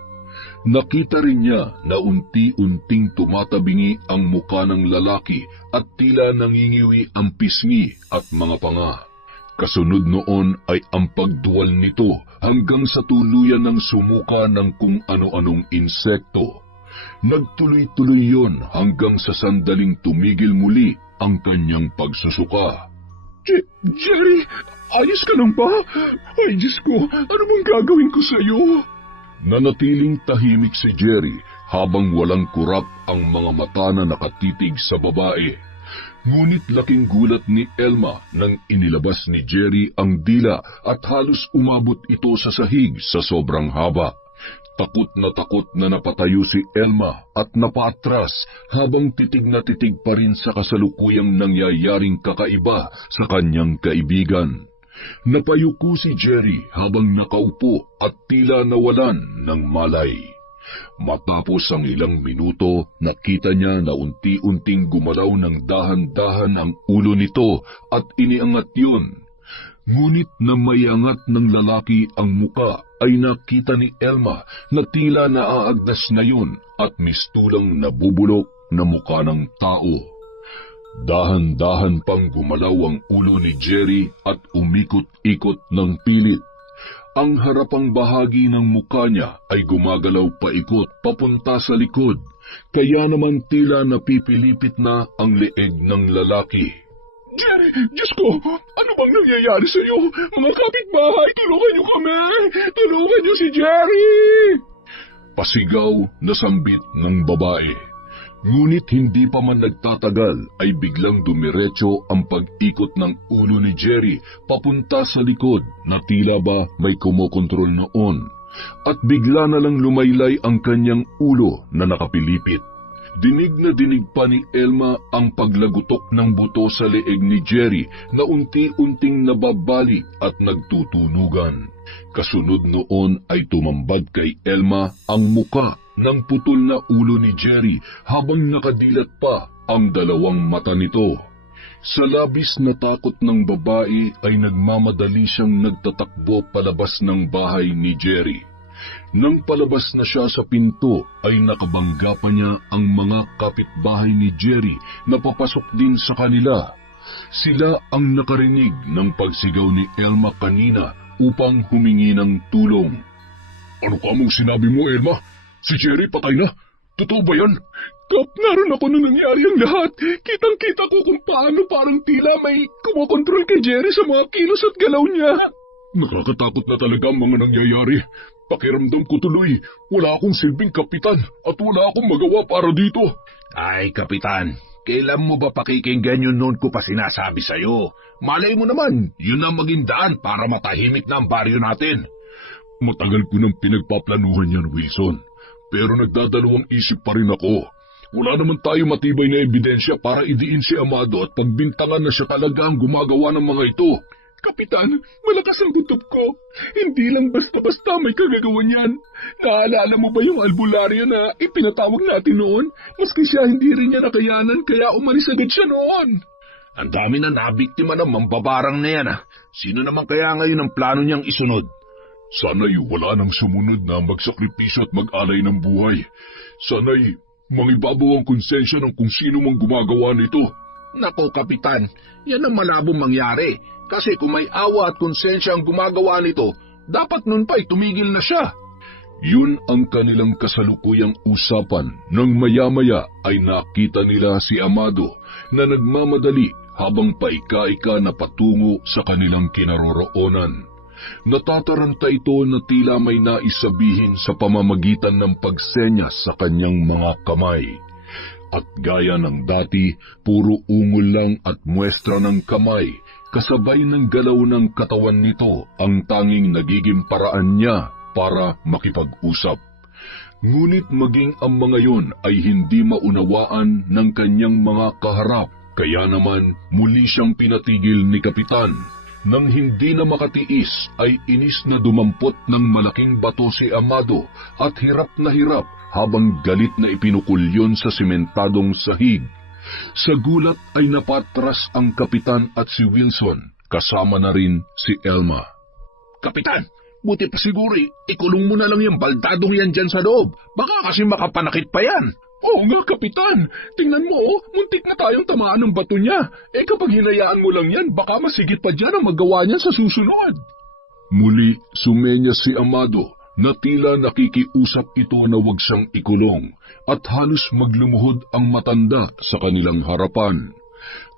Nakita rin niya na unti-unting tumatabingi ang muka ng lalaki at tila nangingiwi ang pisngi at mga panga. Kasunod noon ay ang pagduwal nito hanggang sa tuluyan ng sumuka ng kung ano-anong insekto. Nagtuloy-tuloy yon hanggang sa sandaling tumigil muli ang kanyang pagsusuka. Jerry, ayos ka lang ba? Ay, Diyos ko, ano bang gagawin ko sa'yo? Nanatiling tahimik si Jerry habang walang kurap ang mga mata na nakatitig sa babae. Ngunit laking gulat ni Elma nang inilabas ni Jerry ang dila at halos umabot ito sa sahig sa sobrang haba. Takot na napatayo si Elma at napaatras habang titig na titig pa rin sa kasalukuyang nangyayaring kakaiba sa kanyang kaibigan. Napayuko si Jerry habang nakaupo at tila nawalan ng malay. Matapos ang ilang minuto, nakita niya na unti-unting gumalaw ng dahan-dahan ang ulo nito at iniangat yun. Ngunit na may angat ng lalaki ang muka ay nakita ni Elma na tila naaagdas na yun at mistulang nabubulok na muka ng tao. Dahan-dahan pang gumalaw ang ulo ni Jerry at umikot-ikot ng pilit. Ang harapang bahagi ng muka niya ay gumagalaw paikot papunta sa likod, kaya naman tila napipilipit na ang leeg ng lalaki. Jerry, Diyos ko, ano bang nangyayari sa iyo? Mga kapitbahay, tulungan niyo kami! Tulungan niyo si Jerry! Pasigaw na sambit ng babae. Ngunit hindi pa man nagtatagal ay biglang dumiretso ang pag-ikot ng ulo ni Jerry papunta sa likod na tila ba may kumokontrol noon. At bigla na lang lumaylay ang kanyang ulo na nakapilipit. Dinig na dinig pa ni Elma ang paglagutok ng buto sa leeg ni Jerry na unti-unting nababali at nagtutunugan. Kasunod noon ay tumambad kay Elma ang muka ng putol na ulo ni Jerry habang nakadilat pa ang dalawang mata nito. Sa labis na takot ng babae ay nagmamadali siyang nagtatakbo palabas ng bahay ni Jerry. Nang palabas na siya sa pinto ay nakabangga pa niya ang mga kapitbahay ni Jerry na papasok din sa kanila. Sila ang nakarinig ng pagsigaw ni Elma kanina upang humingi ng tulong. Ano ka mong sinabi mo, Elma? Si Jerry patay na? Totoo ba yan? Kap, naroon ako nung nangyari ang lahat. Kitang-kita ko kung paano parang tila may kumokontrol kay Jerry sa mga kilos at galaw niya. Nakakatakot na talaga ang mga nangyayari. Pakiramdam ko tuloy, wala akong silbing kapitan at wala akong magawa para dito. Ay, kapitan, kailan mo ba pakikinggan yun noon ko pa sinasabi sa'yo? Malay mo naman, yun ang maging daan para matahimik na ang baryo natin. Matagal ko nang pinagpaplanuhan yan, Wilson. Pero nagdadalawang isip pa rin ako. Wala naman tayo matibay na ebidensya para idiin si Amado at pagbintangan na siya talaga ang gumagawa ng mga ito. Kapitan, malakas ang kutob ko. Hindi lang basta-basta may kagagawan yan. Naalala mo ba yung albularyo na ipinatawag natin noon? Maski siya hindi rin niya nakayanan kaya umalis agad siya noon. Ang dami na nabiktima ng mambabarang na yan. Sino naman kaya ngayon ang plano niyang isunod? Sana'y wala nang sumunod na magsakripisyo at mag-alay ng buhay. Sana'y mangibabaw ang konsensya ng kung sino mang gumagawa nito. Nako, kapitan, yan ang malabong mangyari. Kasi kung may awa at konsensya ang gumagawa nito, dapat nun pa'y tumigil na siya. Yun ang kanilang kasalukuyang usapan nang maya-maya ay nakita nila si Amado na nagmamadali habang paika-ika na patungo sa kanilang kinaroroonan. Natataranta ito na tila may naisabihin sa pamamagitan ng pagsenyas sa kanyang mga kamay. At gaya ng dati, puro ungol lang at muestra ng kamay, kasabay ng galaw ng katawan nito ang tanging nagiging paraan niya para makipag-usap. Ngunit maging ang mga yon ay hindi maunawaan ng kanyang mga kaharap, kaya naman muli siyang pinatigil ni Kapitan. Nang hindi na makatiis ay inis na dumampot ng malaking bato si Amado at hirap habang galit na ipinukul yon sa sementadong sahig. Sa gulat ay napatras ang kapitan at si Wilson, kasama na rin si Elma. Kapitan, buti pa siguro ikulong mo na lang yung baldadong yan dyan sa loob. Baka kasi makapanakit pa yan. Oo nga, kapitan. Tingnan mo, muntik na tayong tamaan ng bato niya. Kapag hinayaan mo lang yan, baka masigit pa dyan ang magawa niya sa susunod. Muli sumenya si Amado na tila nakikiusap ito na wag siyang ikulong at halos maglumuhod ang matanda sa kanilang harapan.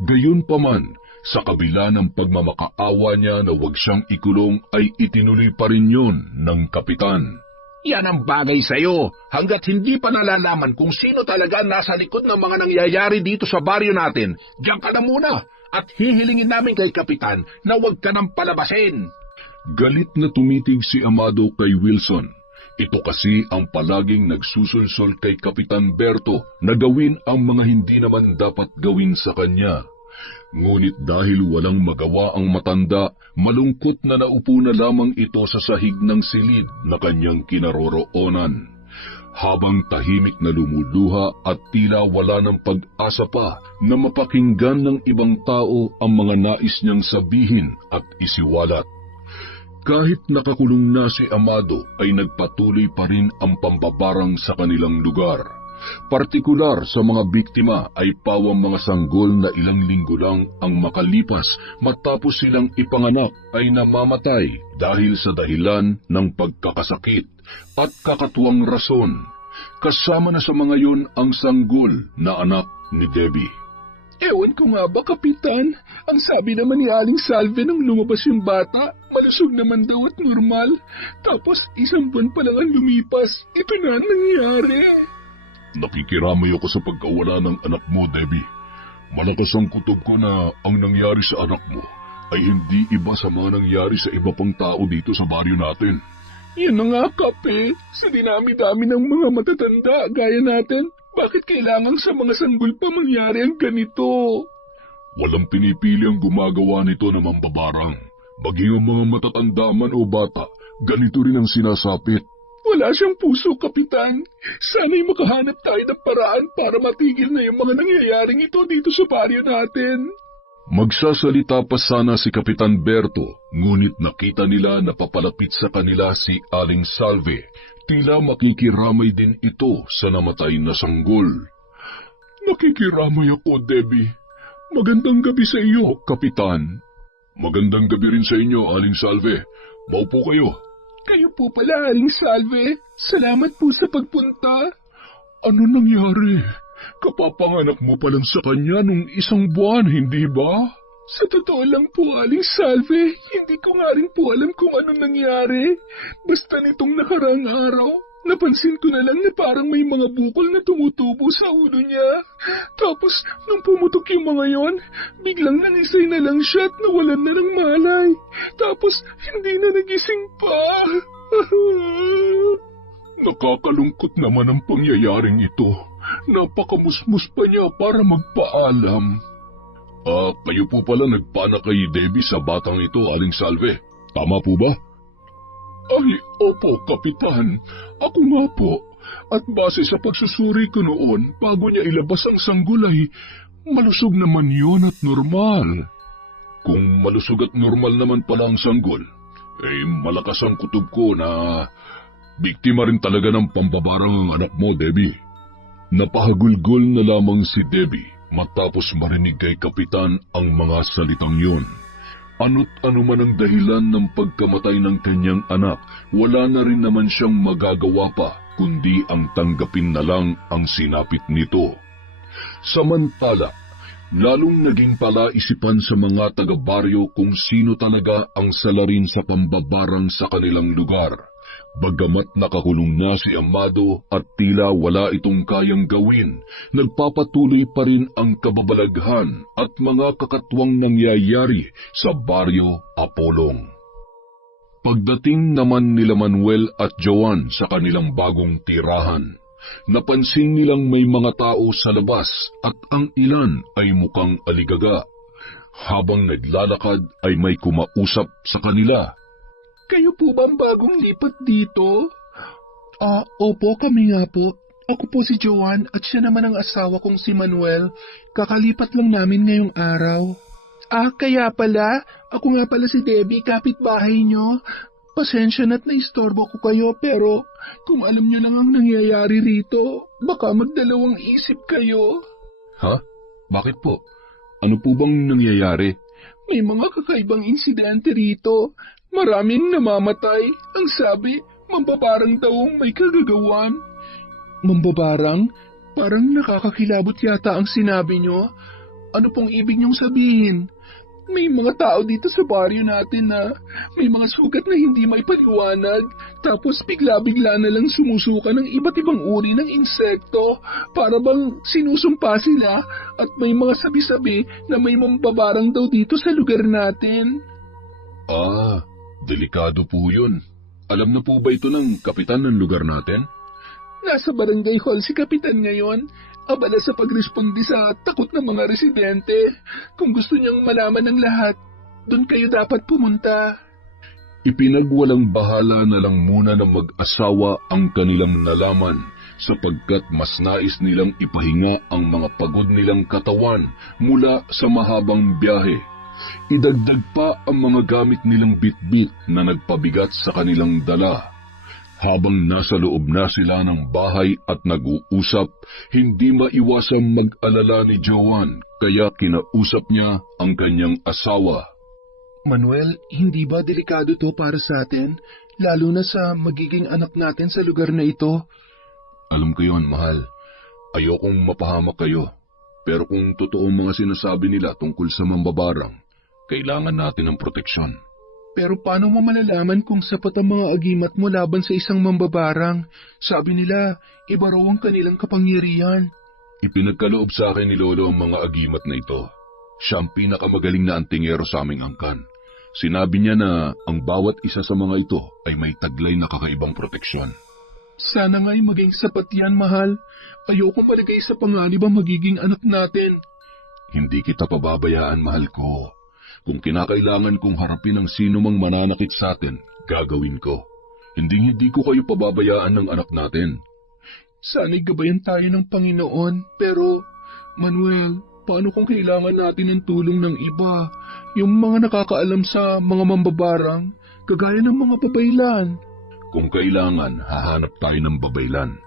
Gayunpaman, sa kabila ng pagmamakaawa niya na wag siyang ikulong ay itinuloy pa rin yun ng kapitan. Yan ang bagay sa'yo, hanggat hindi pa nalalaman kung sino talaga nasa likod ng mga nangyayari dito sa baryo natin. Diyan ka na muna at hihilingin namin kay Kapitan na huwag ka nang palabasin. Galit na tumitig si Amado kay Wilson. Ito kasi ang palaging nagsusulsol kay Kapitan Berto na gawin ang mga hindi naman dapat gawin sa kanya. Ngunit dahil walang magawa ang matanda, malungkot na naupo na lamang ito sa sahig ng silid na kanyang kinaroroonan. Habang tahimik na lumuluha at tila wala ng pag-asa pa na mapakinggan ng ibang tao ang mga nais niyang sabihin at isiwalat. Kahit nakakulong na si Amado ay nagpatuloy pa rin ang pambabarang sa kanilang lugar. Partikular sa mga biktima ay pawang mga sanggol na ilang linggo lang ang makalipas matapos silang ipanganak ay namamatay dahil sa dahilan ng pagkakasakit at kakatuwang rason. Kasama na sa mga yon ang sanggol na anak ni Debbie. Ewan ko nga ba, Kapitan? Ang sabi naman ni Aling Salve nung lumabas yung bata, malusog naman daw at normal. Tapos isang buwan pa lang ang lumipas. Ito na ang nangyari. Nakikiramay ako sa pagkawala ng anak mo, Debbie. Malakas ang kutob ko na ang nangyari sa anak mo ay hindi iba sa mga nangyari sa iba pang tao dito sa baryo natin. Yan na nga, Kape. Sa dinami-dami ng mga matatanda gaya natin, bakit kailangan sa mga sanggol pa mangyari ang ganito? Walang pinipili ang gumagawa nito na mambabarang. Maging ang mga matatanda man o bata, ganito rin ang sinasapit. Wala siyang puso, Kapitan. Sana'y makahanap tayo ng paraan para matigil na yung mga nangyayaring ito dito sa baryo natin. Magsasalita pa sana si Kapitan Berto, ngunit nakita nila na papalapit sa kanila si Aling Salve. Tila makikiramay din ito sa namatay na sanggol. Nakikiramay ako, Debbie. Magandang gabi sa iyo, Kapitan. Magandang gabi rin sa inyo, Aling Salve. Maupo kayo. Kayo po pala, Aling Salve. Salamat po sa pagpunta. Ano nangyari? Kapapanganak mo pa lang sa kanya nung isang buwan, hindi ba? Sa totoo lang po, Aling Salve, hindi ko nga rin po alam kung anong nangyari. Basta nitong nakaraang araw, napansin ko na lang na parang may mga bukol na tumutubo sa ulo niya. Tapos, nung pumutok yung mga yon, biglang nangisay na lang siya at nawalan na ng malay. Tapos, hindi na nagising pa. Nakakalungkot naman ang pangyayaring ito. Napakamusmus pa niya para magpaalam. Kayo po pala nagpanak kay Debbie sa batang ito, Aling Salve. Tama po ba? Ay, opo, Kapitan. Ako nga po. At base sa pagsusuri ko noon, bago niya ilabas ang sanggol ay malusog naman yun at normal. Kung malusog at normal naman pala ang sanggol, malakas ang kutob ko na biktima rin talaga ng pambabarang ang anak mo, Debbie. Napahagulgol na lamang si Debbie matapos marinig kay Kapitan ang mga salitang yun. Ano't ano man ang dahilan ng pagkamatay ng kanyang anak, wala na rin naman siyang magagawa pa, kundi ang tanggapin na lang ang sinapit nito. Samantala, lalong naging palaisipan sa mga taga-baryo kung sino talaga ang salarin sa pambabarang sa kanilang lugar. Bagamat nakakulong na si Amado at tila wala itong kayang gawin, nagpapatuloy pa rin ang kababalaghan at mga kakatwang nangyayari sa baryo Apolong. Pagdating naman nila Manuel at Joan sa kanilang bagong tirahan, napansin nilang may mga tao sa labas at ang ilan ay mukhang aligaga. Habang naglalakad ay may kumausap sa kanila. Kayo po ba ang bagong lipat dito? Opo, kami nga po. Ako po si Joan at siya naman ang asawa kong si Manuel. Kakalipat lang namin ngayong araw. Kaya pala. Ako nga pala si Debbie, kapitbahay nyo. Pasensya na't naistorbo ko kayo pero kung alam nyo lang ang nangyayari rito, baka magdalawang isip kayo. Ha? Bakit po? Ano po bang nangyayari? May mga kakaibang insidente rito. Maraming namamatay. Ang sabi, mambabarang daw may kagagawan. Mambabarang? Parang nakakakilabot yata ang sinabi nyo. Ano pong ibig nyong sabihin? May mga tao dito sa baryo natin na may mga sugat na hindi may paliwanag. Tapos bigla-bigla na lang sumusuka ng iba't ibang uri ng insekto. Para bang sinusumpa sila at may mga sabi-sabi na may mambabarang daw dito sa lugar natin. Delikado po yun. Alam na po ba ito ng kapitan ng lugar natin? Nasa barangay hall si Kapitan ngayon. Abala sa pagresponde sa takot ng mga residente. Kung gusto niyang malaman ng lahat, doon kayo dapat pumunta. Ipinagwalang bahala na lang muna ng mag-asawa ang kanilang nalaman sapagkat mas nais nilang ipahinga ang mga pagod nilang katawan mula sa mahabang biyahe. Idagdag pa ang mga gamit nilang bitbit na nagpabigat sa kanilang dala. Habang nasa loob na sila ng bahay at nag-uusap, hindi maiwasang mag-alala ni Joanne kaya kinausap niya ang kanyang asawa. Manuel, hindi ba delikado to para sa atin? Lalo na sa magiging anak natin sa lugar na ito. Alam ko yon, mahal. Ayokong mapahamak kayo. Pero kung totoo ang mga sinasabi nila tungkol sa mambabarang, kailangan natin ng proteksyon. Pero paano mo malalaman kung sapat ang mga agimat mo laban sa isang mambabarang? Sabi nila, iba raw ang kanilang kapangyarihan. Ipinagkaloob sa akin ni Lolo ang mga agimat na ito. Siya ang pinakamagaling na antingero sa aming angkan. Sinabi niya na ang bawat isa sa mga ito ay may taglay na kakaibang proteksyon. Sana nga'y maging sapat yan, mahal. Ayokong palagay sa panganib ang magiging anak natin. Hindi kita pababayaan, mahal ko. Kung kinakailangan kong harapin ang sino mang mananakit sa atin, gagawin ko. Hindi ko kayo pababayaan ng anak natin. Sana'y gabayan tayo ng Panginoon, pero, Manuel, paano kung kailangan natin ng tulong ng iba? Yung mga nakakaalam sa mga mambabarang, kagaya ng mga babaylan. Kung kailangan, hahanap tayo ng babaylan.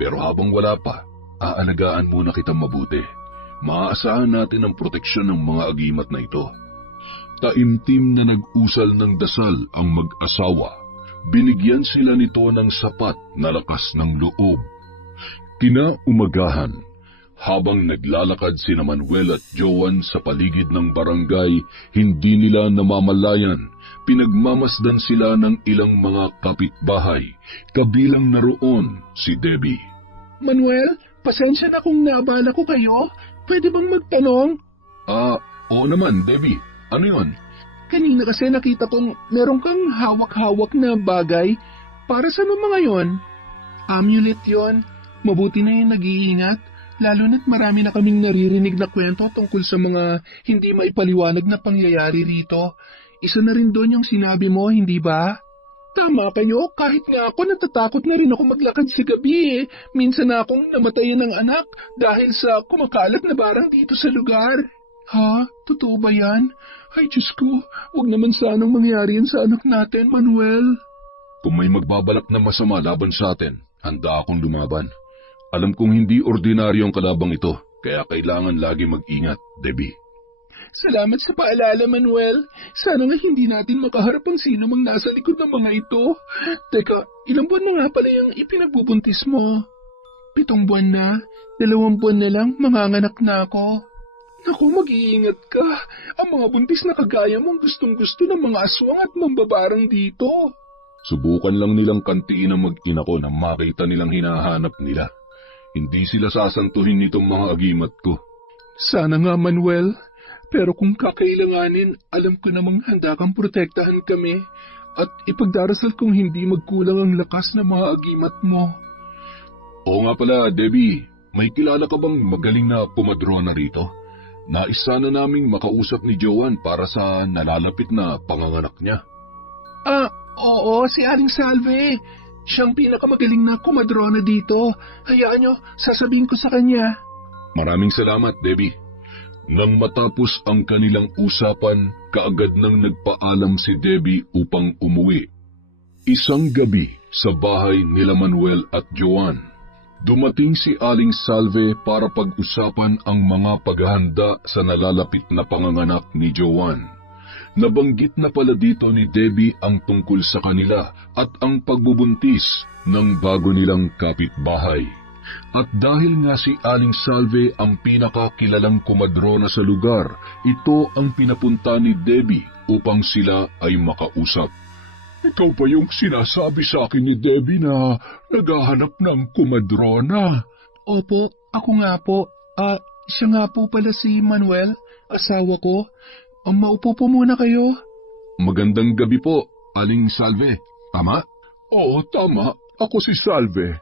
Pero habang wala pa, aalagaan muna kitang mabuti. Maaasahan natin ang proteksyon ng mga agimat na ito. Taimtim na nag-usal ng dasal ang mag-asawa. Binigyan sila nito ng sapat na lakas ng loob. Kinaumagahan, habang naglalakad sina Manuel at Joanne sa paligid ng barangay, hindi nila namamalayan. Pinagmamasdan sila ng ilang mga kapitbahay, kabilang naroon si Debbie. Manuel, pasensya na kung naabala ko kayo. Pwede bang magtanong? Oo naman, Debbie. Ano yun? Kanina kasi nakita kong meron kang hawak-hawak na bagay. Para sa mga yon? Amulet yon. Mabuti na yung nag-iingat. Lalo na't marami na kaming naririnig na kwento tungkol sa mga hindi maipaliwanag na pangyayari rito. Isa na rin doon yung sinabi mo, hindi ba? Tama kayo, kahit nga ako natatakot na rin ako maglakad sa gabi eh. Minsan na akong namatayan ng anak dahil sa kumakalat na barang dito sa lugar. Ha? Totoo ba yan? Ay, Diyos ko, huwag naman sanang mangyari yan sa anak natin, Manuel. Kung may magbabalak na masama laban sa atin, handa akong lumaban. Alam kong hindi ordinaryo ang kalabang ito, kaya kailangan lagi mag-ingat, Debbie. Salamat sa paalala, Manuel. Sana nga hindi natin makaharap ang sino mang nasa likod ng mga ito. Teka, ilang buwan na nga pala yung ipinagbubuntis mo? 7 buwan na. 2 buwan na lang, manganganak na ako. Naku, mag-iingat ka. Ang mga buntis na kagaya mo ang gustong-gusto ng mga aswang at mambabarang dito. Subukan lang nilang kantiin ang mag-ina ko na makita nilang hinahanap nila. Hindi sila sasantuhin nitong mga agimat ko. Sana nga, Manuel. Pero kung kakailanganin, alam ko namang handa kang protektahan kami at ipagdarasal kong hindi magkulang ang lakas ng mga agimat mo. Oo nga pala, Debbie. May kilala ka bang magaling na pumadrona rito? Nais sana naming makausap ni Joanne para sa nalalapit na panganganak niya. Oo, si Aling Salve. Siyang pinakamagaling na kumadrona dito. Hayaan nyo, sasabihin ko sa kanya. Maraming salamat, Debbie. Nang matapos ang kanilang usapan, kaagad nang nagpaalam si Debbie upang umuwi. Isang gabi sa bahay nila Manuel at Joanne. Dumating si Aling Salve para pag-usapan ang mga paghahanda sa nalalapit na panganganak ni Joanne. Nabanggit na pala dito ni Debbie ang tungkol sa kanila at ang pagbubuntis ng bago nilang kapitbahay. At dahil nga si Aling Salve ang pinakakilalang kumadrona sa lugar, ito ang pinapunta ni Debbie upang sila ay makausap. Ikaw ba yung sinasabi sa akin ni Debbie na naghahanap ng kumadrona? Opo, ako nga po. Siya nga po pala si Manuel, asawa ko. Maupo po muna kayo. Magandang gabi po, Aling Salve. Tama? Oo, tama. Ako si Salve.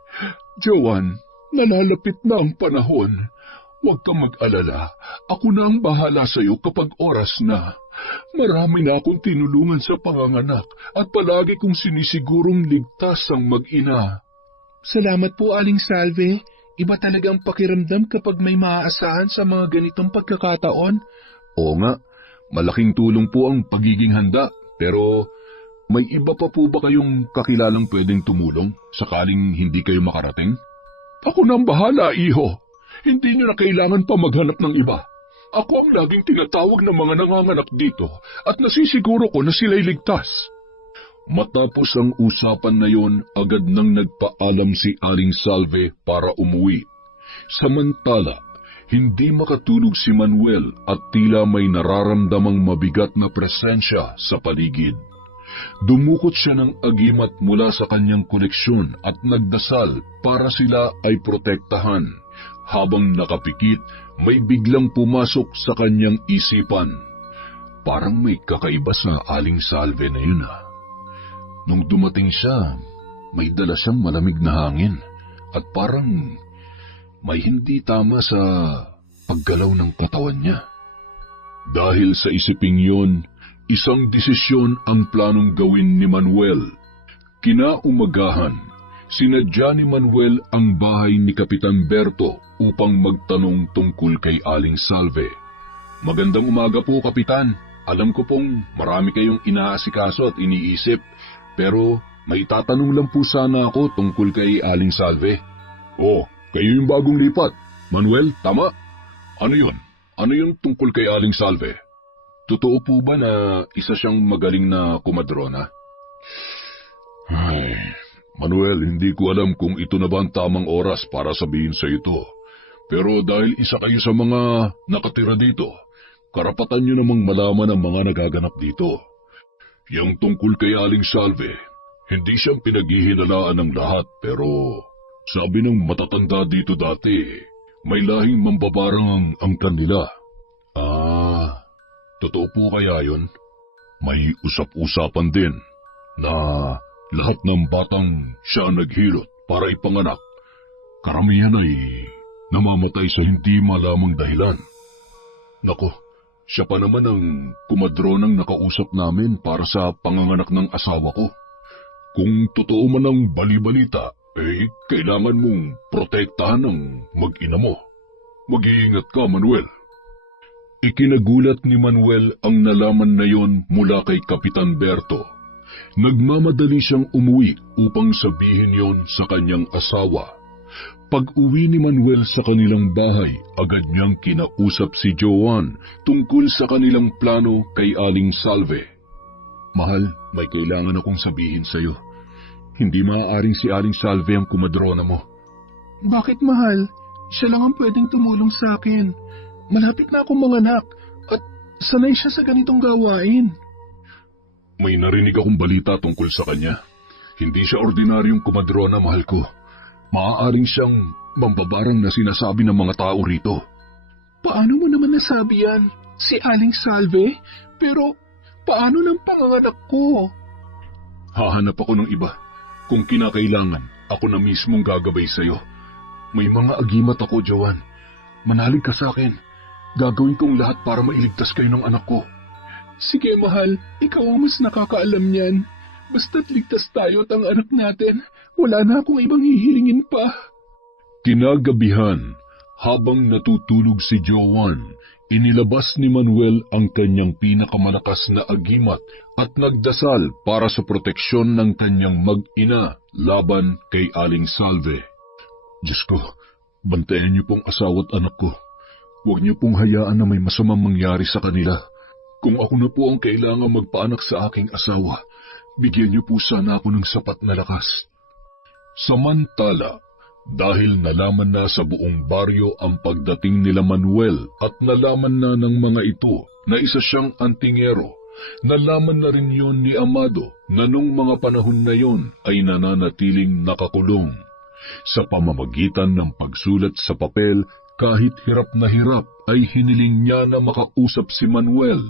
Joan, nalalapit na ang panahon. Huwag kang mag-alala. Ako na ang bahala sa iyo kapag oras na. Marami na akong tinulungan sa panganganak at palagi kong sinisigurong ligtas ang mag-ina. Salamat po, Aling Salve. Iba talagang pakiramdam kapag may maaasahan sa mga ganitong pagkakataon. Oo nga, malaking tulong po ang pagiging handa. Pero may iba pa po ba kayong kakilalang pwedeng tumulong sakaling hindi kayo makarating? Ako na ang bahala, iho. Hindi nyo na kailangan pa maghanap ng iba. Ako ang laging tinatawag ng mga nanganganak dito at nasisiguro ko na sila'y ligtas. Matapos ang usapan na yon, agad nang nagpaalam si Aling Salve para umuwi. Samantala, hindi makatulog si Manuel at tila may nararamdamang mabigat na presensya sa paligid. Dumukot siya ng agimat mula sa kanyang koleksyon at nagdasal para sila ay protektahan. Habang nakapikit, may biglang pumasok sa kanyang isipan. Parang may kakaiba sa Aling Salve na yun ha. Nung dumating siya, may dala siyang malamig na hangin at parang may hindi tama sa paggalaw ng katawan niya. Dahil sa isiping yon, isang desisyon ang planong gawin ni Manuel. Kinaumagahan, sinadya ni Manuel ang bahay ni Kapitan Berto upang magtanong tungkol kay Aling Salve. Magandang umaga po, Kapitan. Alam ko pong marami kayong inaasikaso at iniisip, pero may tatanong lang po sana ako tungkol kay Aling Salve. Oh, kayo yung bagong lipat. Manuel, tama? Ano yun? Ano yung tungkol kay Aling Salve? Totoo po ba na isa siyang magaling na kumadrona? Ay, Manuel, hindi ko alam kung ito na ba ang tamang oras para sabihin sa ito. Pero dahil isa kayo sa mga nakatira dito, karapatan nyo namang malaman ang mga nagaganap dito. Yang tungkol kay Aling Salve, hindi siyang pinaghihinalaan ng lahat pero sabi ng matatanda dito dati, may lahing mambabarang ang kanila. Totoo po kaya yun? May usap-usapan din na lahat ng batang siya naghilot para ipanganak, karamihan ay namamatay sa hindi malamang dahilan. Nako, siya pa naman ang kumadronang nakausap namin para sa panganganak ng asawa ko. Kung totoo man ang bali-balita, kailangan mong protektahan ang mag-ina mo. Mag-iingat ka, Manuel. Ikinagulat ni Manuel ang nalaman na yon mula kay Kapitan Berto. Nagmamadali siyang umuwi upang sabihin yon sa kanyang asawa. Pag-uwi ni Manuel sa kanilang bahay, agad niyang kinausap si Joan tungkol sa kanilang plano kay Aling Salve. Mahal, may kailangan akong sabihin sa iyo. Hindi maaaring si Aling Salve ang kumadrona mo. Bakit, mahal? Siya lang ang pwedeng tumulong sa akin. Malapit na akong manganak at sanay siya sa ganitong gawain. May narinig akong balita tungkol sa kanya. Hindi siya ordinaryong kumadrona, mahal ko. Maaaring siyang mambabarang na sinasabi ng mga tao rito. Paano mo naman nasabi yan? Si Aling Salve? Pero paano ng panganganak ko? Hahanap ako ng iba. Kung kinakailangan, ako na mismong gagabay sa'yo. May mga agimat ako, Joan. Manalig ka sa akin. Gagawin kong lahat para mailigtas kayo ng anak ko. Sige, mahal. Ikaw ang mas nakakaalam niyan. Basta't ligtas tayo at ang anak natin. Wala na akong ibang hihilingin pa. Kinagabihan, habang natutulog si Joan, inilabas ni Manuel ang kanyang pinakamalakas na agimat at nagdasal para sa proteksyon ng kanyang mag-ina laban kay Aling Salve. Diyos ko, bantayan niyo pong asawa at anak ko. Huwag niyo pong hayaan na may masamang mangyari sa kanila. Kung ako na po ang kailangang magpaanak sa aking asawa, bigyan niyo po sana ako ng sapat na lakas. Samantala, dahil nalaman na sa buong baryo ang pagdating nila Manuel at nalaman na ng mga ito na isa siyang antingero, nalaman na rin yon ni Amado na nung mga panahon na yon ay nananatiling nakakulong. Sa pamamagitan ng pagsulat sa papel, kahit hirap na hirap ay hiniling niya na makausap si Manuel,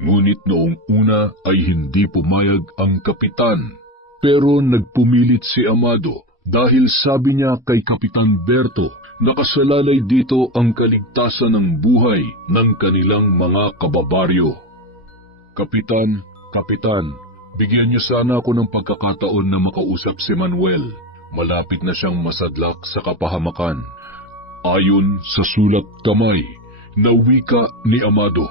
ngunit noong una ay hindi pumayag ang kapitan. Pero nagpumilit si Amado dahil sabi niya kay Kapitan Berto, nakasalalay dito ang kaligtasan ng buhay ng kanilang mga kababaryo. Kapitan, bigyan niyo sana ako ng pagkakataon na makausap si Manuel. Malapit na siyang masadlak sa kapahamakan. Ayon sa sulat kamay na wika ni Amado.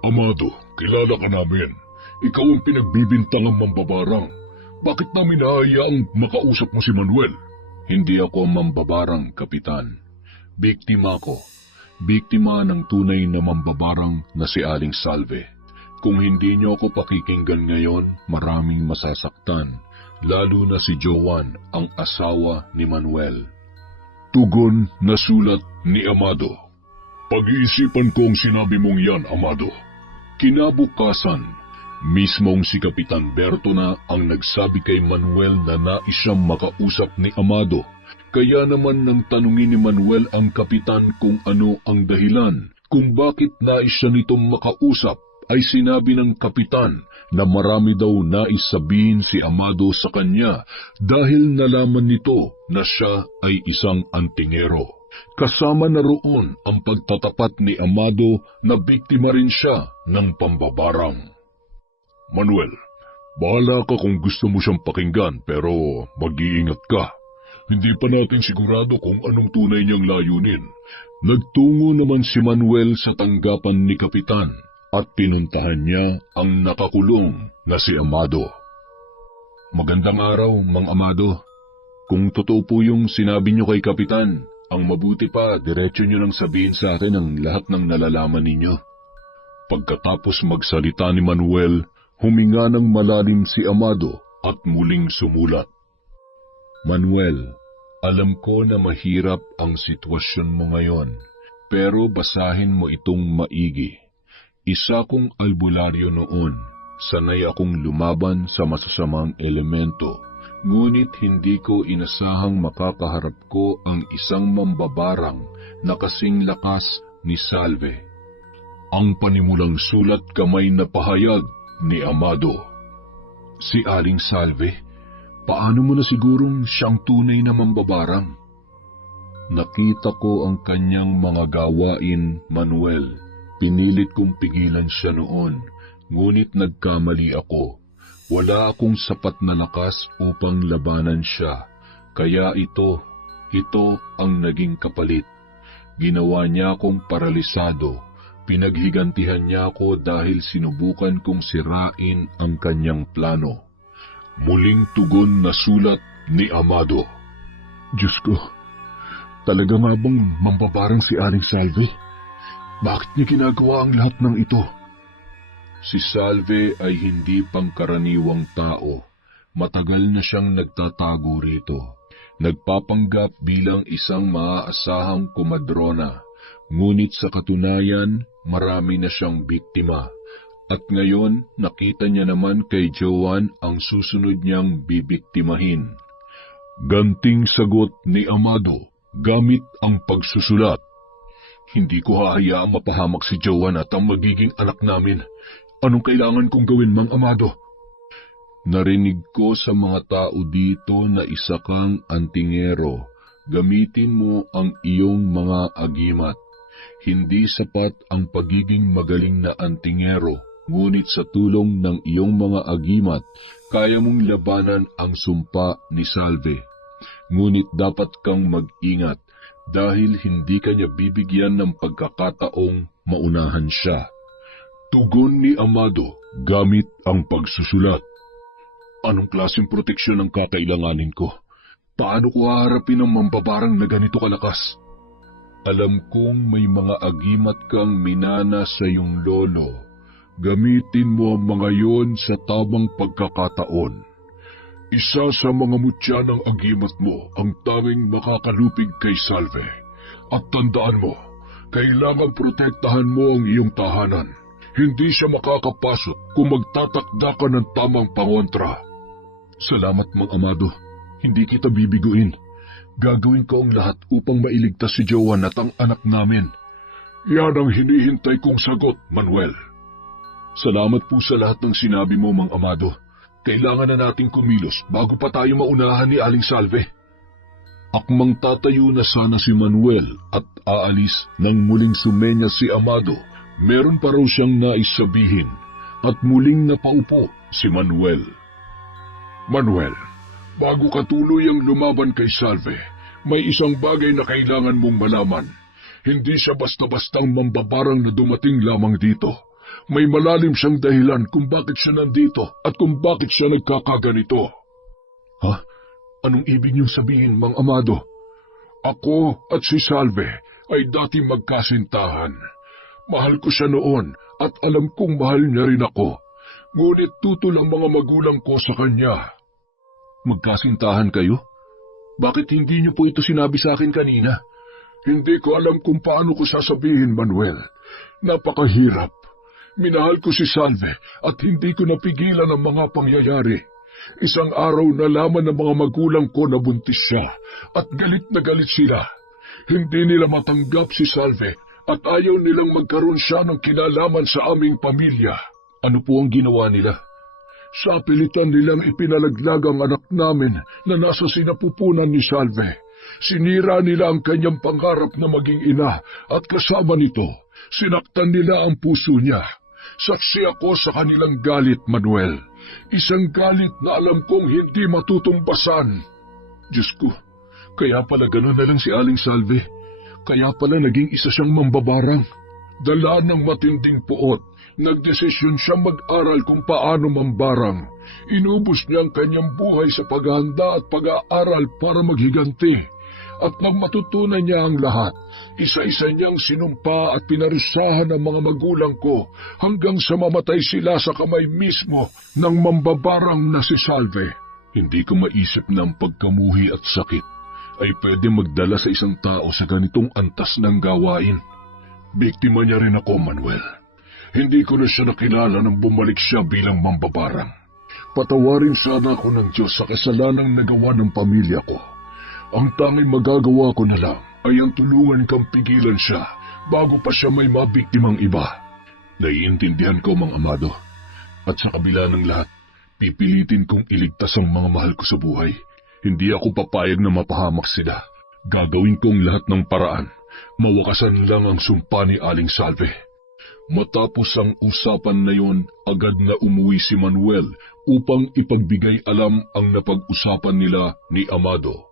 Amado, kilala ka namin. Ikaw ang pinagbibintangang mambabarang. Bakit namin hahayaang makausap mo si Manuel? Hindi ako mambabarang, Kapitan. Biktima ko. Biktima ng tunay na mambabarang na si Aling Salve. Kung hindi niyo ako pakikinggan ngayon, maraming masasaktan, lalo na si Joan, ang asawa ni Manuel. Tugon na sulat ni Amado. Pag-iisipan ko ang sinabi mong yan, Amado. Kinabukasan, mismong si Kapitan Berto na ang nagsabi kay Manuel na nais siyang makausap ni Amado. Kaya naman nang tanungin ni Manuel ang kapitan kung ano ang dahilan, kung bakit nais siya nitong makausap, ay sinabi ng kapitan na marami daw nais sabihin si Amado sa kanya dahil nalaman nito na siya ay isang antingero. Kasama na roon ang pagtatapat ni Amado na biktima rin siya ng pambabarang. Manuel, bahala ka kung gusto mo siyang pakinggan pero mag-iingat ka. Hindi pa natin sigurado kung anong tunay niyang layunin. Nagtungo naman si Manuel sa tanggapan ni Kapitan at pinuntahan niya ang nakakulong na si Amado. Magandang araw, Mang Amado. Kung totoo po yung sinabi niyo kay Kapitan, ang mabuti pa, diretso niyo nang sabihin sa akin ang lahat ng nalalaman ninyo. Pagkatapos magsalita ni Manuel, huminga ng malalim si Amado at muling sumulat. Manuel, alam ko na mahirap ang sitwasyon mo ngayon, pero basahin mo itong maigi. Isa kong albularyo noon, sanay akong lumaban sa masasamang elemento. Ngunit hindi ko inasahang makakaharap ko ang isang mambabarang na kasing lakas ni Salve. Ang panimulang sulat kamay na pahayag ni Amado. Si Aling Salve, paano mo na sigurong siyang tunay na mambabarang? Nakita ko ang kanyang mga gawain, Manuel. Pinilit kong pigilan siya noon, ngunit nagkamali ako. Wala akong sapat na lakas upang labanan siya, kaya ito ang naging kapalit. Ginawa niya akong paralisado, pinaghigantihan niya ako dahil sinubukan kong sirain ang kanyang plano. Muling tugon na sulat ni Amado. Diyos ko, talaga nga bang mambabarang si Aling Salve? Bakit niya ginagawa ang lahat ng ito? Si Salve ay hindi pangkaraniwang tao. Matagal na siyang nagtatago rito. Nagpapanggap bilang isang maaasahang kumadrona. Ngunit sa katunayan, marami na siyang biktima. At ngayon, nakita niya naman kay Joan ang susunod niyang bibiktimahin. Ganting sagot ni Amado, gamit ang pagsusulat. Hindi ko hahayaang mapahamak si Joan at ang magiging anak namin. Anong kailangan kong gawin, Mang Amado? Narinig ko sa mga tao dito na isa kang antingero. Gamitin mo ang iyong mga agimat. Hindi sapat ang pagiging magaling na antingero, ngunit sa tulong ng iyong mga agimat, kaya mong labanan ang sumpa ni Salve. Ngunit dapat kang mag-ingat dahil hindi kanya bibigyan ng pagkakataong maunahan siya. Tugon ni Amado gamit ang pagsusulat. Anong klaseng proteksyon ang kakailanganin ko? Paano ko haharapin ang mambabarang na ganito kalakas? Alam kong may mga agimat kang minana sa iyong lolo. Gamitin mo ang mga yon sa tamang pagkakataon. Isa sa mga mutya ng agimat mo ang tanging makakalupig kay Salve. At tandaan mo, kailangan protektahan mo ang iyong tahanan. Hindi siya makakapasok kung magtatakda ka ng tamang pangontra. Salamat, Mang Amado. Hindi kita bibiguin. Gagawin ko ang lahat upang mailigtas si Joan at ang anak namin. Yan ang hinihintay kong sagot, Manuel. Salamat po sa lahat ng sinabi mo, Mang Amado. Kailangan na nating kumilos bago pa tayo maunahan ni Aling Salve. Akmang tatayo na sana si Manuel at aalis nang muling sumenya si Amado. Meron pa raw siyang nais sabihin at muling napaupo si Manuel. Manuel, bago ka tuluyang lumaban kay Salve, may isang bagay na kailangan mong malaman. Hindi siya basta-bastang mambabarang na dumating lamang dito. May malalim siyang dahilan kung bakit siya nandito at kung bakit siya nagkakaganito. Ha? Anong ibig niyong sabihin, Mang Amado? Ako at si Salve ay dati magkasintahan. Mahal ko siya noon at alam kong mahal niya rin ako. Ngunit tutol ang mga magulang ko sa kanya. Magkasintahan kayo? Bakit hindi niyo po ito sinabi sa akin kanina? Hindi ko alam kung paano ko sasabihin, Manuel. Napakahirap. Minahal ko si Salve at hindi ko napigilan ang mga pangyayari. Isang araw nalaman ng mga magulang ko na buntis siya at galit na galit sila. Hindi nila matanggap si Salve at ayaw nilang magkaroon siya ng kinalaman sa aming pamilya. Ano po ang ginawa nila? Sa pilitan nilang ipinalaglag ang anak namin na nasa sinapupunan ni Salve. Sinira nila ang kanyang pangarap na maging ina at kasama nito, sinaktan nila ang puso niya. Saksi ako sa kanilang galit, Manuel. Isang galit na alam kong hindi matutumbasan. Diyos ko, kaya pala gano'n na lang si Aling Salve. Kaya pala naging isa siyang mambabarang. Dala ng matinding puot, nagdesisyon siya mag-aral kung paano mambarang. Inubos niya ang kanyang buhay sa paghahanda at pag-aaral para maghiganti. At nang matutunan niya ang lahat, isa-isa niyang sinumpa at pinarusahan ang mga magulang ko hanggang sa mamatay sila sa kamay mismo ng mambabarang na si Salve. Hindi ko maisip na ang pagkamuhi at sakit ay pwede magdala sa isang tao sa ganitong antas ng gawain. Biktima niya rin ako, Manuel. Hindi ko na siya nakilala nang bumalik siya bilang mambabarang. Patawarin sana ako ng Diyos sa kasalanang nagawa ng pamilya ko. Ang tanging magagawa ko na lang ay ang tulungan kang pigilan siya bago pa siya may mabiktimang iba. Naiintindihan ko, Mang Amado. At sa kabila ng lahat, pipilitin kong iligtas ang mga mahal ko sa buhay. Hindi ako papayag na mapahamak sila. Gagawin kong lahat ng paraan. Mawakasan lang ang sumpa ni Aling Salve. Matapos ang usapan na yon, agad na umuwi si Manuel upang ipagbigay alam ang napag-usapan nila ni Amado.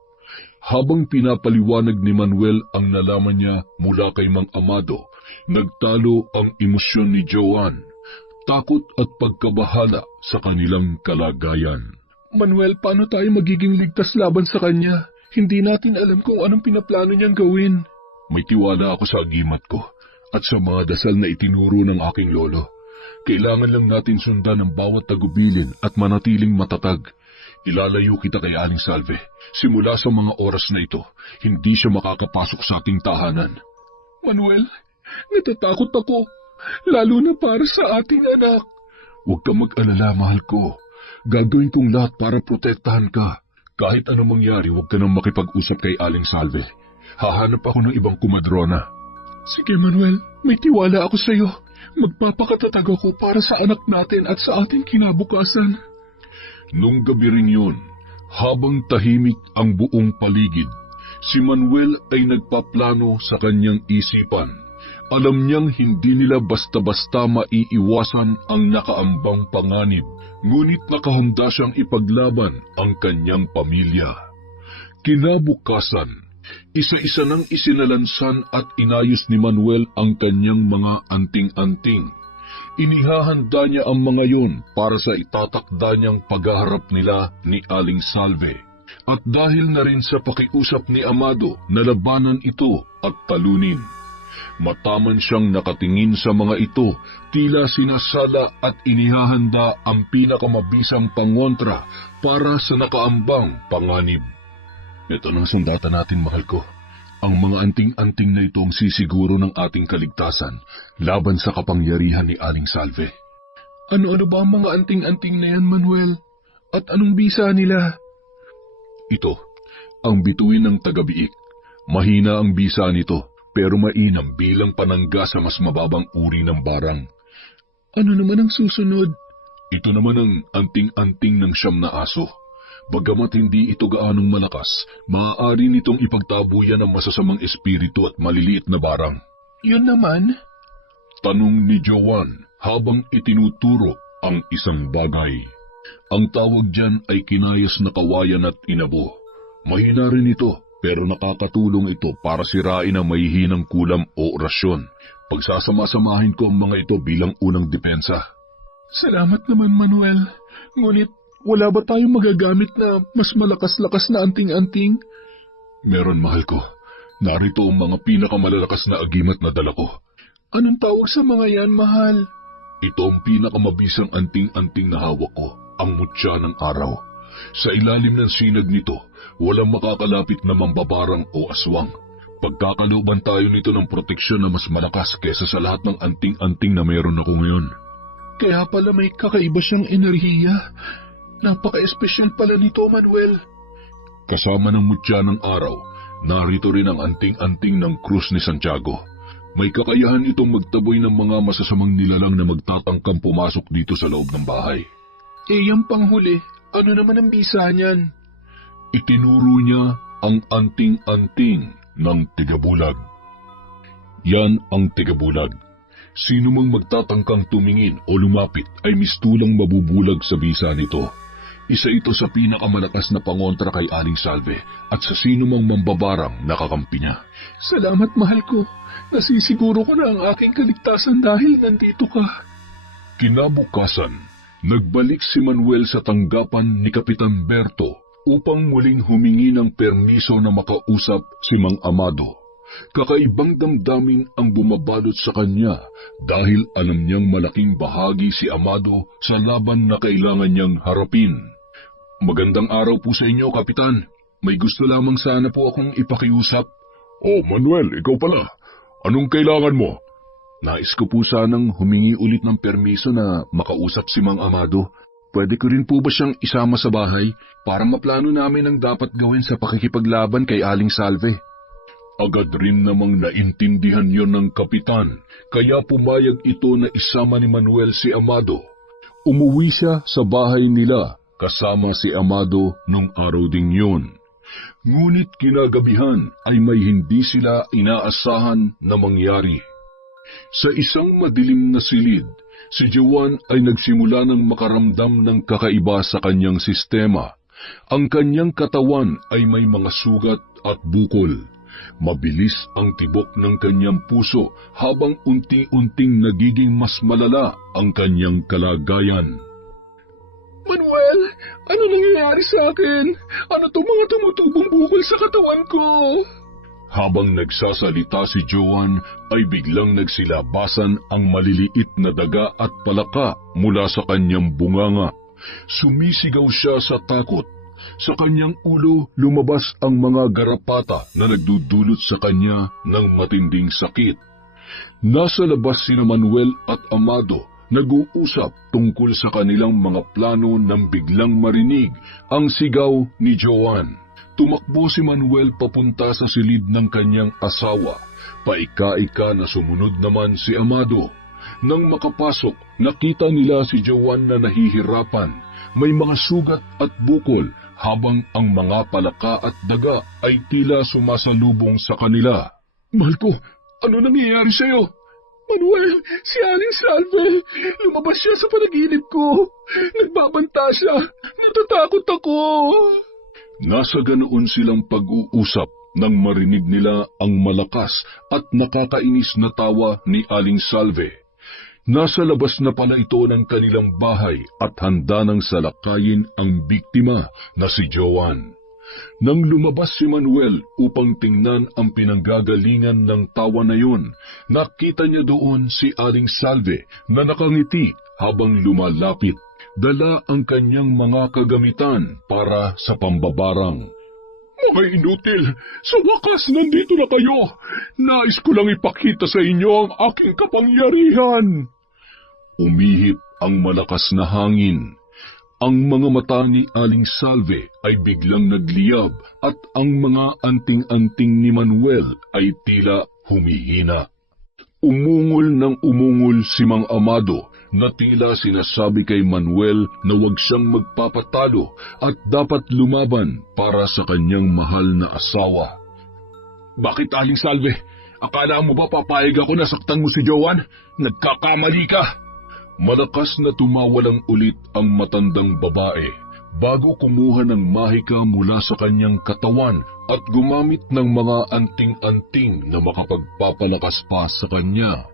Habang pinapaliwanag ni Manuel ang nalaman niya mula kay Mang Amado, nagtalo ang emosyon ni Joan, takot at pagkabahala sa kanilang kalagayan. Manuel, paano tayo magiging ligtas laban sa kanya? Hindi natin alam kung anong pinaplano niyang gawin. May tiwala ako sa agimat ko at sa mga dasal na itinuro ng aking lolo. Kailangan lang natin sundan ang bawat tagubilin at manatiling matatag. Ilalayo kita kay Aling Salve. Simula sa mga oras na ito, hindi siya makakapasok sa ating tahanan. Manuel, natatakot ako, lalo na para sa ating anak. Huwag ka mag-alala, mahal ko. Gagawin kong lahat para protektahan ka. Kahit anong mangyari, huwag ka nang makipag-usap kay Aling Salve. Hahanap ako ng ibang kumadrona. Sige, Manuel, may tiwala ako sa iyo. Magpapakatatag ako para sa anak natin at sa ating kinabukasan. Nung gabi rin yun, habang tahimik ang buong paligid, si Manuel ay nagpaplano sa kanyang isipan. Alam niyang hindi nila basta-basta maiiwasan ang nakaambang panganib, ngunit nakahanda siyang ipaglaban ang kanyang pamilya. Kinabukasan, isa-isa nang isinalansan at inayos ni Manuel ang kanyang mga anting-anting. Inihahanda niya ang mga yon para sa itatakda niyang paghaharap nila ni Aling Salve. At dahil na rin sa pakiusap ni Amado na labanan ito at talunin. Mataman siyang nakatingin sa mga ito, tila sinasala at inihahanda ang pinakamabisang pangontra para sa nakaambang panganib. Ito ng sundata natin, mahal ko. Ang mga anting-anting na ito ang sisiguro ng ating kaligtasan laban sa kapangyarihan ni Aling Salve. Ano-ano ba ang mga anting-anting na yan, Manuel? At anong bisa nila? Ito, ang bituin ng taga-biik. Mahina ang bisa nito, pero mainam bilang panangga sa mas mababang uri ng barang. Ano naman ang susunod? Ito naman ang anting-anting ng siyam na aso. Bagamat hindi ito gaanong malakas, maaari nitong ipagtabuyan ng masasamang espiritu at maliliit na barang. Yun naman? Tanong ni Joanne habang itinuturo ang isang bagay. Ang tawag dyan ay kinayas na kawayan at inabo. Mahina rin ito, pero nakakatulong ito para sirain ang mahihinang kulam o orasyon. Pagsasama-samahin ko ang mga ito bilang unang depensa. Salamat naman, Manuel. Ngunit, wala ba tayong magagamit na mas malakas-lakas na anting-anting? Meron, mahal ko. Narito ang mga pinakamalalakas na agimat na dala ko. Anong tawag sa mga yan, mahal? Ito ang pinakamabisang anting-anting na hawak ko, ang mutya ng araw. Sa ilalim ng sinag nito, walang makakalapit na mambabarang o aswang. Pagkakalooban tayo nito ng proteksyon na mas malakas kesa sa lahat ng anting-anting na meron ako ngayon. Kaya pala may kakaiba siyang enerhiya. Napaka-espesyal pala nito, Manuel. Kasama ng mutya ng araw, narito rin ang anting-anting ng krus ni Santiago. May kakayahan itong magtaboy ng mga masasamang nilalang na magtatangkang pumasok dito sa loob ng bahay. Yung panghuli, ano naman ang bisa niyan? Itinuro niya ang anting-anting ng tigabulag. Yan ang tigabulag. Sino mang magtatangkang tumingin o lumapit ay mistulang mabubulag sa bisa nito. Isa ito sa pinakamalakas na pangontra kay Aling Salve at sa sino mang mambabarang nakakampi niya. Salamat, mahal ko. Nasisiguro ko na ang aking kaligtasan dahil nandito ka. Kinabukasan, nagbalik si Manuel sa tanggapan ni Kapitan Berto upang muling humingi ng permiso na makausap si Mang Amado. Kakaibang damdamin ang bumabalot sa kanya dahil alam niyang malaking bahagi si Amado sa laban na kailangan niyang harapin. Magandang araw po sa inyo, Kapitan. May gusto lamang sana po akong ipakiusap. Oh, Manuel, ikaw pala. Anong kailangan mo? Nais ko po sanang humingi ulit ng permiso na makausap si Mang Amado. Pwede ko rin po ba siyang isama sa bahay para maplano namin ang dapat gawin sa pakikipaglaban kay Aling Salve? Agad rin namang naintindihan yon ng kapitan, kaya pumayag ito na isama ni Manuel si Amado. Umuwi siya sa bahay nila kasama si Amado nung araw ding yun. Ngunit kinagabihan ay may hindi sila inaasahan na mangyari. Sa isang madilim na silid, si Joanne ay nagsimula ng makaramdam ng kakaiba sa kanyang sistema. Ang kanyang katawan ay may mga sugat at bukol. Mabilis ang tibok ng kanyang puso habang unti-unting nagiging mas malala ang kanyang kalagayan. Manuel, ano nangyayari sa akin? Ano itong mga tumutubong bukol sa katawan ko? Habang nagsasalita si Joanne ay biglang nagsilabasan ang maliliit na daga at palaka mula sa kanyang bunganga. Sumisigaw siya sa takot. Sa kanyang ulo lumabas ang mga garapata na nagdudulot sa kanya ng matinding sakit. Nasa labas sina Manuel at Amado nag-uusap tungkol sa kanilang mga plano nang biglang marinig ang sigaw ni Joanne. Tumakbo si Manuel papunta sa silid ng kanyang asawa. Paika-ika na sumunod naman si Amado. Nang makapasok, nakita nila si Joanne na nahihirapan. May mga sugat at bukol habang ang mga palaka at daga ay tila sumasalubong sa kanila. Mahal ko, ano nangyayari sa'yo? Manuel, si Aling Salve, lumabas siya sa panaginip ko. Nagbabanta siya, natatakot ako. Nasa ganoon silang pag-uusap nang marinig nila ang malakas at nakakainis na tawa ni Aling Salve. Nasa labas na pala ito ng kanilang bahay at handa nang salakayin ang biktima na si Joanne. Nang lumabas si Manuel upang tingnan ang pinanggagalingan ng tawa na yun, nakita niya doon si Aling Salve na nakangiti habang lumalapit. Dala ang kanyang mga kagamitan para sa pambabarang. Mga inutil, sa wakas nandito na kayo. Nais ko lang ipakita sa inyo ang aking kapangyarihan. Umihip ang malakas na hangin. Ang mga mata ni Aling Salve ay biglang nagliyab at ang mga anting-anting ni Manuel ay tila humihina. Umungol ng umungol si Mang Amado na tila sinasabi kay Manuel na huwag siyang magpapatalo at dapat lumaban para sa kanyang mahal na asawa. Bakit, Aling Salve? Akala mo ba papayag ako na saktan mo si Joan? Nagkakamali ka! Malakas na tumawalang ulit ang matandang babae bago kumuha ng mahika mula sa kanyang katawan at gumamit ng mga anting-anting na makapagpapalakas pa sa kanya.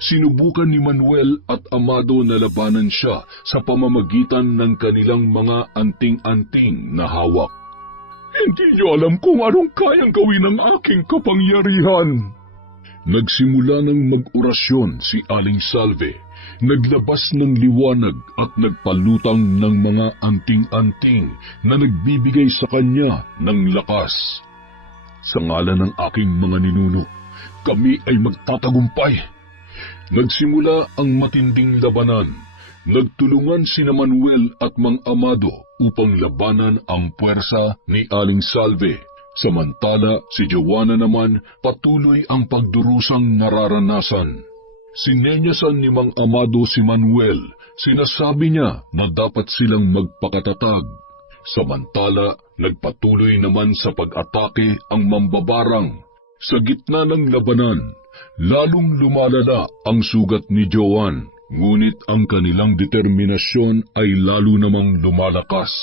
Sinubukan ni Manuel at Amado na labanan siya sa pamamagitan ng kanilang mga anting-anting na hawak. Hindi niyo alam kung anong kayang gawin ng aking kapangyarihan. Nagsimula ng mag-orasyon si Aling Salve. Naglabas ng liwanag at nagpalutang ng mga anting-anting na nagbibigay sa kanya ng lakas. Sa ngalan ng aking mga ninuno, kami ay magtatagumpay. Nagsimula ang matinding labanan. Nagtulungan sina Manuel at Mang Amado upang labanan ang puwersa ni Aling Salve. Samantala si Joanna naman patuloy ang pagdurusang nararanasan. Sinenyasan ni Mang Amado si Manuel, sinasabi niya na dapat silang magpakatatag. Samantala, nagpatuloy naman sa pag-atake ang mambabarang. Sa gitna ng labanan, lalong lumalala ang sugat ni Joan, ngunit ang kanilang determinasyon ay lalo namang lumalakas.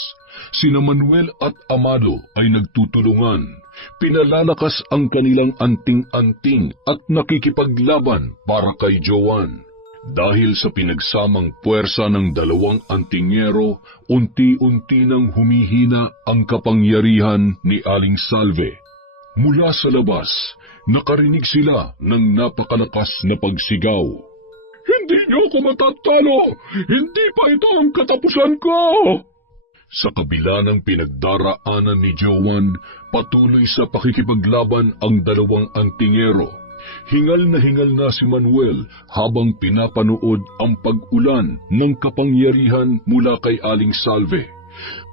Sina Manuel at Amado ay nagtutulungan. Pinalalakas ang kanilang anting-anting at nakikipaglaban para kay Joan. Dahil sa pinagsamang puwersa ng dalawang antingero, unti-unti nang humihina ang kapangyarihan ni Aling Salve. Mula sa labas, nakarinig sila ng napakalakas na pagsigaw. Hindi niyo ako matatalo! Hindi pa ito ang katapusan ko! Sa kabila ng pinagdaraanan ni Joan, patuloy sa pakikipaglaban ang dalawang antingero. Hingal na si Manuel habang pinapanood ang pag-ulan ng kapangyarihan mula kay Aling Salve.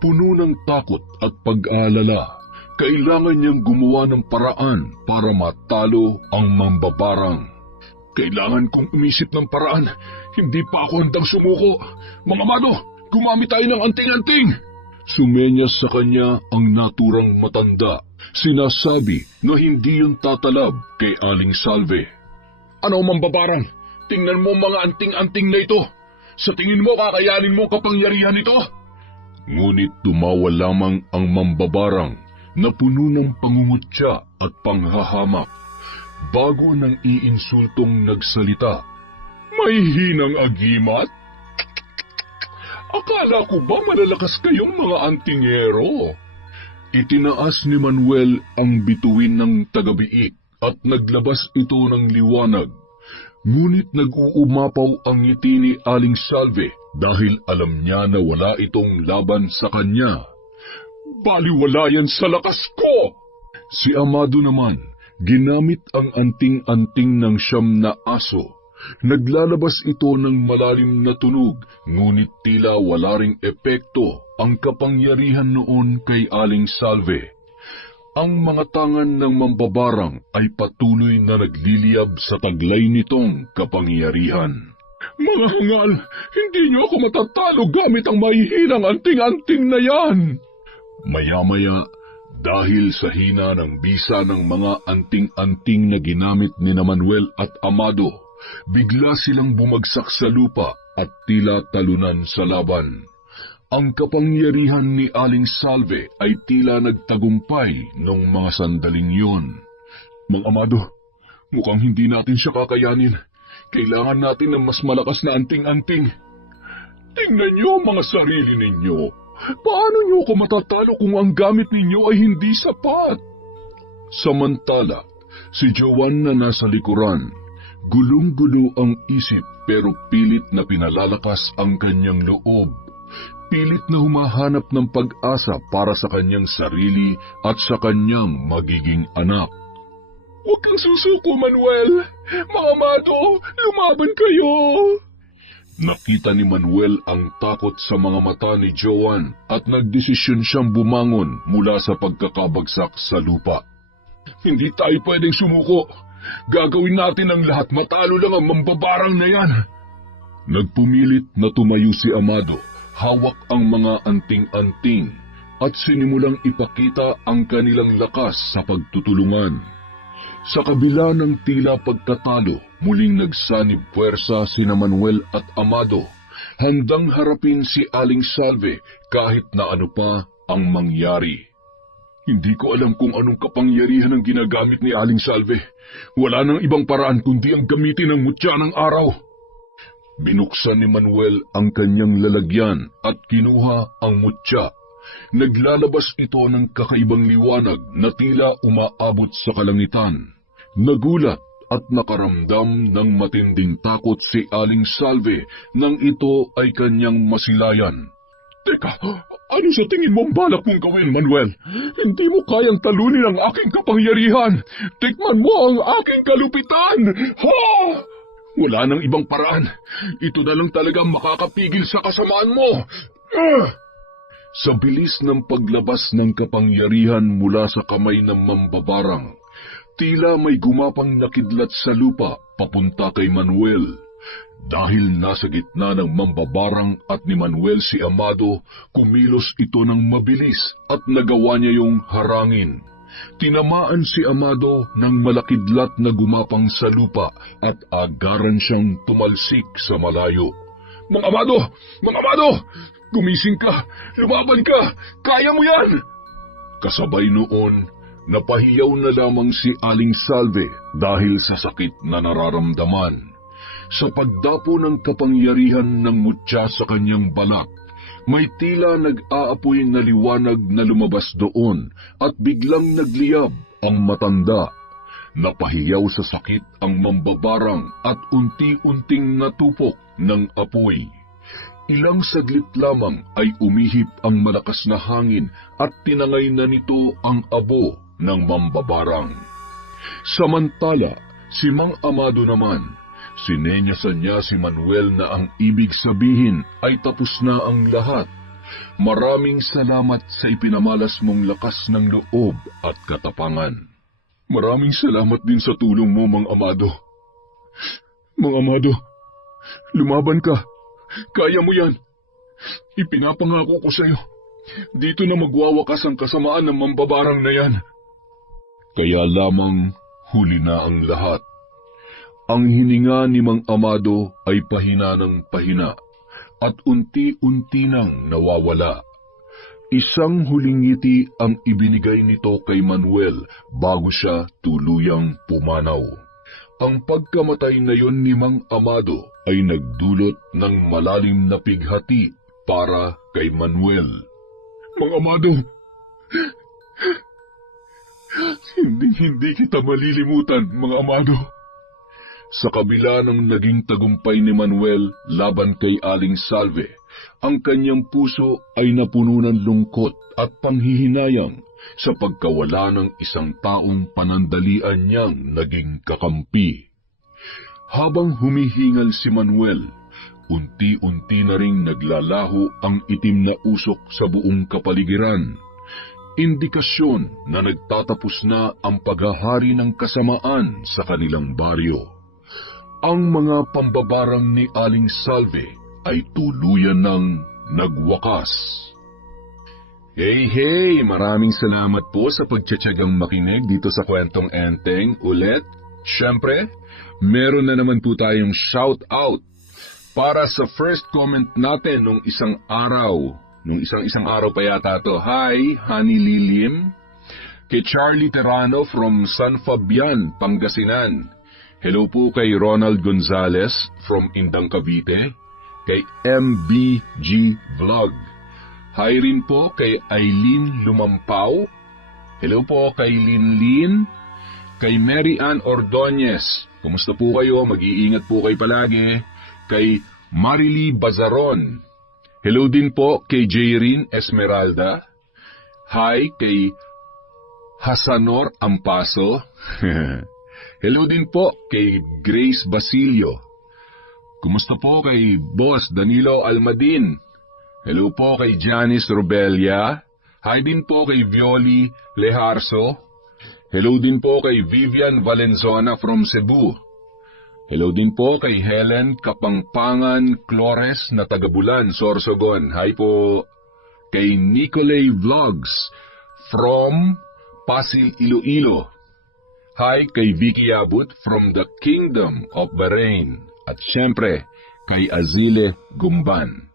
Puno ng takot at pag-aalala, kailangan niyang gumawa ng paraan para matalo ang mambabarang. Kailangan kong umisip ng paraan. Hindi pa ako handang sumuko. Mga Amado, gumamit tayo ng anting-anting! Sumenyas sa kanya ang naturang matanda. Sinasabi na hindi yun tatalab kay Aling Salve. Ano mambabarang? Tingnan mo mga anting-anting na ito. Sa tingin mo kakayanin mo kapangyarihan ito? Ngunit tumawa lamang ang mambabarang na puno ng pangungutya at panghahamak. Bago nang iinsultong nagsalita. May hinang agimat? Akala ko ba malalakas kayong mga antingero? Itinaas ni Manuel ang bituin ng tagabiik at naglabas ito ng liwanag. Ngunit nag-uumapaw ang ngiti ni Aling Salve dahil alam niya na wala itong laban sa kanya. Baliwala yan sa lakas ko! Si Amado naman, ginamit ang anting-anting ng siyam na aso. Naglalabas ito ng malalim na tunog, ngunit tila wala ring epekto ang kapangyarihan noon kay Aling Salve. Ang mga tangan ng mambabarang ay patuloy na nagliliyab sa taglay nitong kapangyarihan. Mga hangal, hindi niyo ako matatalo gamit ang mahihinang anting-anting na yan! Maya-maya, dahil sa hina ng bisa ng mga anting-anting na ginamit ni Manuel at Amado, bigla silang bumagsak sa lupa at tila talunan sa laban. Ang kapangyarihan ni Aling Salve ay tila nagtagumpay nung mga sandaling yon. Mang Amado, mukhang hindi natin siya kakayanin. Kailangan natin ng mas malakas na anting-anting. Tingnan niyo ang mga sarili ninyo. Paano niyo ako matatalo kung ang gamit ninyo ay hindi sapat? Samantala, si Joan na nasa likuran, gulong-gulo ang isip pero pilit na pinalalakas ang kanyang loob. Pilit na humahanap ng pag-asa para sa kanyang sarili at sa kanyang magiging anak. Huwag kang susuko, Manuel! Mga Amado, lumaban kayo! Nakita ni Manuel ang takot sa mga mata ni Joan at nagdesisyon siyang bumangon mula sa pagkakabagsak sa lupa. Hindi tayo pwedeng sumuko. Gagawin natin ang lahat, matalo lang ang mambabarang na yan. Nagpumilit na tumayo si Amado, hawak ang mga anting-anting at sinimulang ipakita ang kanilang lakas sa pagtutulungan. Sa kabila ng tila pagkatalo, muling nagsanib puwersa sina Manuel at Amado, handang harapin si Aling Salve kahit na ano pa ang mangyari. Hindi ko alam kung anong kapangyarihan ang ginagamit ni Aling Salve. Wala nang ibang paraan kundi ang gamitin ng mutya ng araw. Binuksan ni Manuel ang kanyang lalagyan at kinuha ang mutya. Naglalabas ito ng kakaibang liwanag na tila umaabot sa kalangitan. Nagulat at nakaramdam ng matinding takot si Aling Salve nang ito ay kanyang masilayan. Teka, ano sa tingin mo ang balak mong gawin, Manuel? Hindi mo kayang talunin ang aking kapangyarihan. Tikman mo ang aking kalupitan! Ha! Wala nang ibang paraan. Ito na lang talaga makakapigil sa kasamaan mo. Sa bilis ng paglabas ng kapangyarihan mula sa kamay ng mambabarang, tila may gumapang nakidlat sa lupa papunta kay Manuel. Dahil nasa gitna ng mambabarang at ni Manuel si Amado, kumilos ito ng mabilis at nagawa niya yung harangin. Tinamaan si Amado ng malakidlat na gumapang sa lupa at agaran siyang tumalsik sa malayo. Mang Amado! Mang Amado! Gumising ka! Lumaban ka! Kaya mo yan! Kasabay noon, napahiyaw na lamang si Aling Salve dahil sa sakit na nararamdaman. Sa pagdapo ng kapangyarihan ng mutya sa kanyang balat, may tila nag-aapoy na liwanag na lumabas doon at biglang nagliyab ang matanda. Napahiyaw sa sakit ang mambabarang at unti-unting natupok ng apoy. Ilang saglit lamang ay umihip ang malakas na hangin at tinangay na nito ang abo ng mambabarang. Samantala, si Mang Amado naman, sinenyasan niya si Manuel na ang ibig sabihin ay tapos na ang lahat. Maraming salamat sa ipinamalas mong lakas ng loob at katapangan. Maraming salamat din sa tulong mo, Mang Amado. Mang Amado, lumaban ka. Kaya mo yan. Ipinapangako ko sa iyo, dito na magwawakas ang kasamaan ng mambabarang na yan. Kaya lamang huli na ang lahat. Ang hininga ni Mang Amado ay pahina ng pahina at unti-unti nang nawawala. Isang huling ngiti ang ibinigay nito kay Manuel bago siya tuluyang pumanaw. Ang pagkamatay na yon ni Mang Amado ay nagdulot ng malalim na pighati para kay Manuel. Mang Amado, hindi kita malilimutan, Mang Amado. Sa kabila ng naging tagumpay ni Manuel laban kay Aling Salve, ang kanyang puso ay napuno ng lungkot at panghihinayang sa pagkawala ng isang taong panandalian niyang naging kakampi. Habang humihingal si Manuel, unti-unti na ring naglalaho ang itim na usok sa buong kapaligiran. Indikasyon na nagtatapos na ang paghahari ng kasamaan sa kanilang baryo. Ang mga pambabarang ni Aling Salve ay tuluyan ng nagwakas. Hey! Maraming salamat po sa pagtsatsagang makinig dito sa Kwentong Enteng ulit. Siyempre, meron na naman po tayong shout-out para sa first comment natin nung isang araw. Nung isang araw pa yata to. Hi, Honey Lilim. Kay Charlie Terrano from San Fabian, Pangasinan. Hello po kay Ronald Gonzalez from Indang Cavite, kay MBG Vlog. Hi rin po kay Aileen Lumampaw. Hello po kay Linlin, kay Mary Ann Ordonez. Kumusta po kayo? Mag-iingat po kayo palagi. Kay Marily Bazaron. Hello din po kay Jairin Esmeralda. Hi kay Hasanor Ampaso. Hello din po kay Grace Basilio. Kumusta po kay Boss Danilo Almadin? Hello po kay Janice Robelia. Hi din po kay Violi Leharso. Hello din po kay Vivian Valenzona from Cebu. Hello din po kay Helen Kapangpangan Flores na taga-Bulan, Sorsogon. Hi po. Kay Nicolay Vlogs from Pasig, Iloilo. Hi kay Vicky Abut from the Kingdom of Bahrain. At syempre, kay Azile Gumban.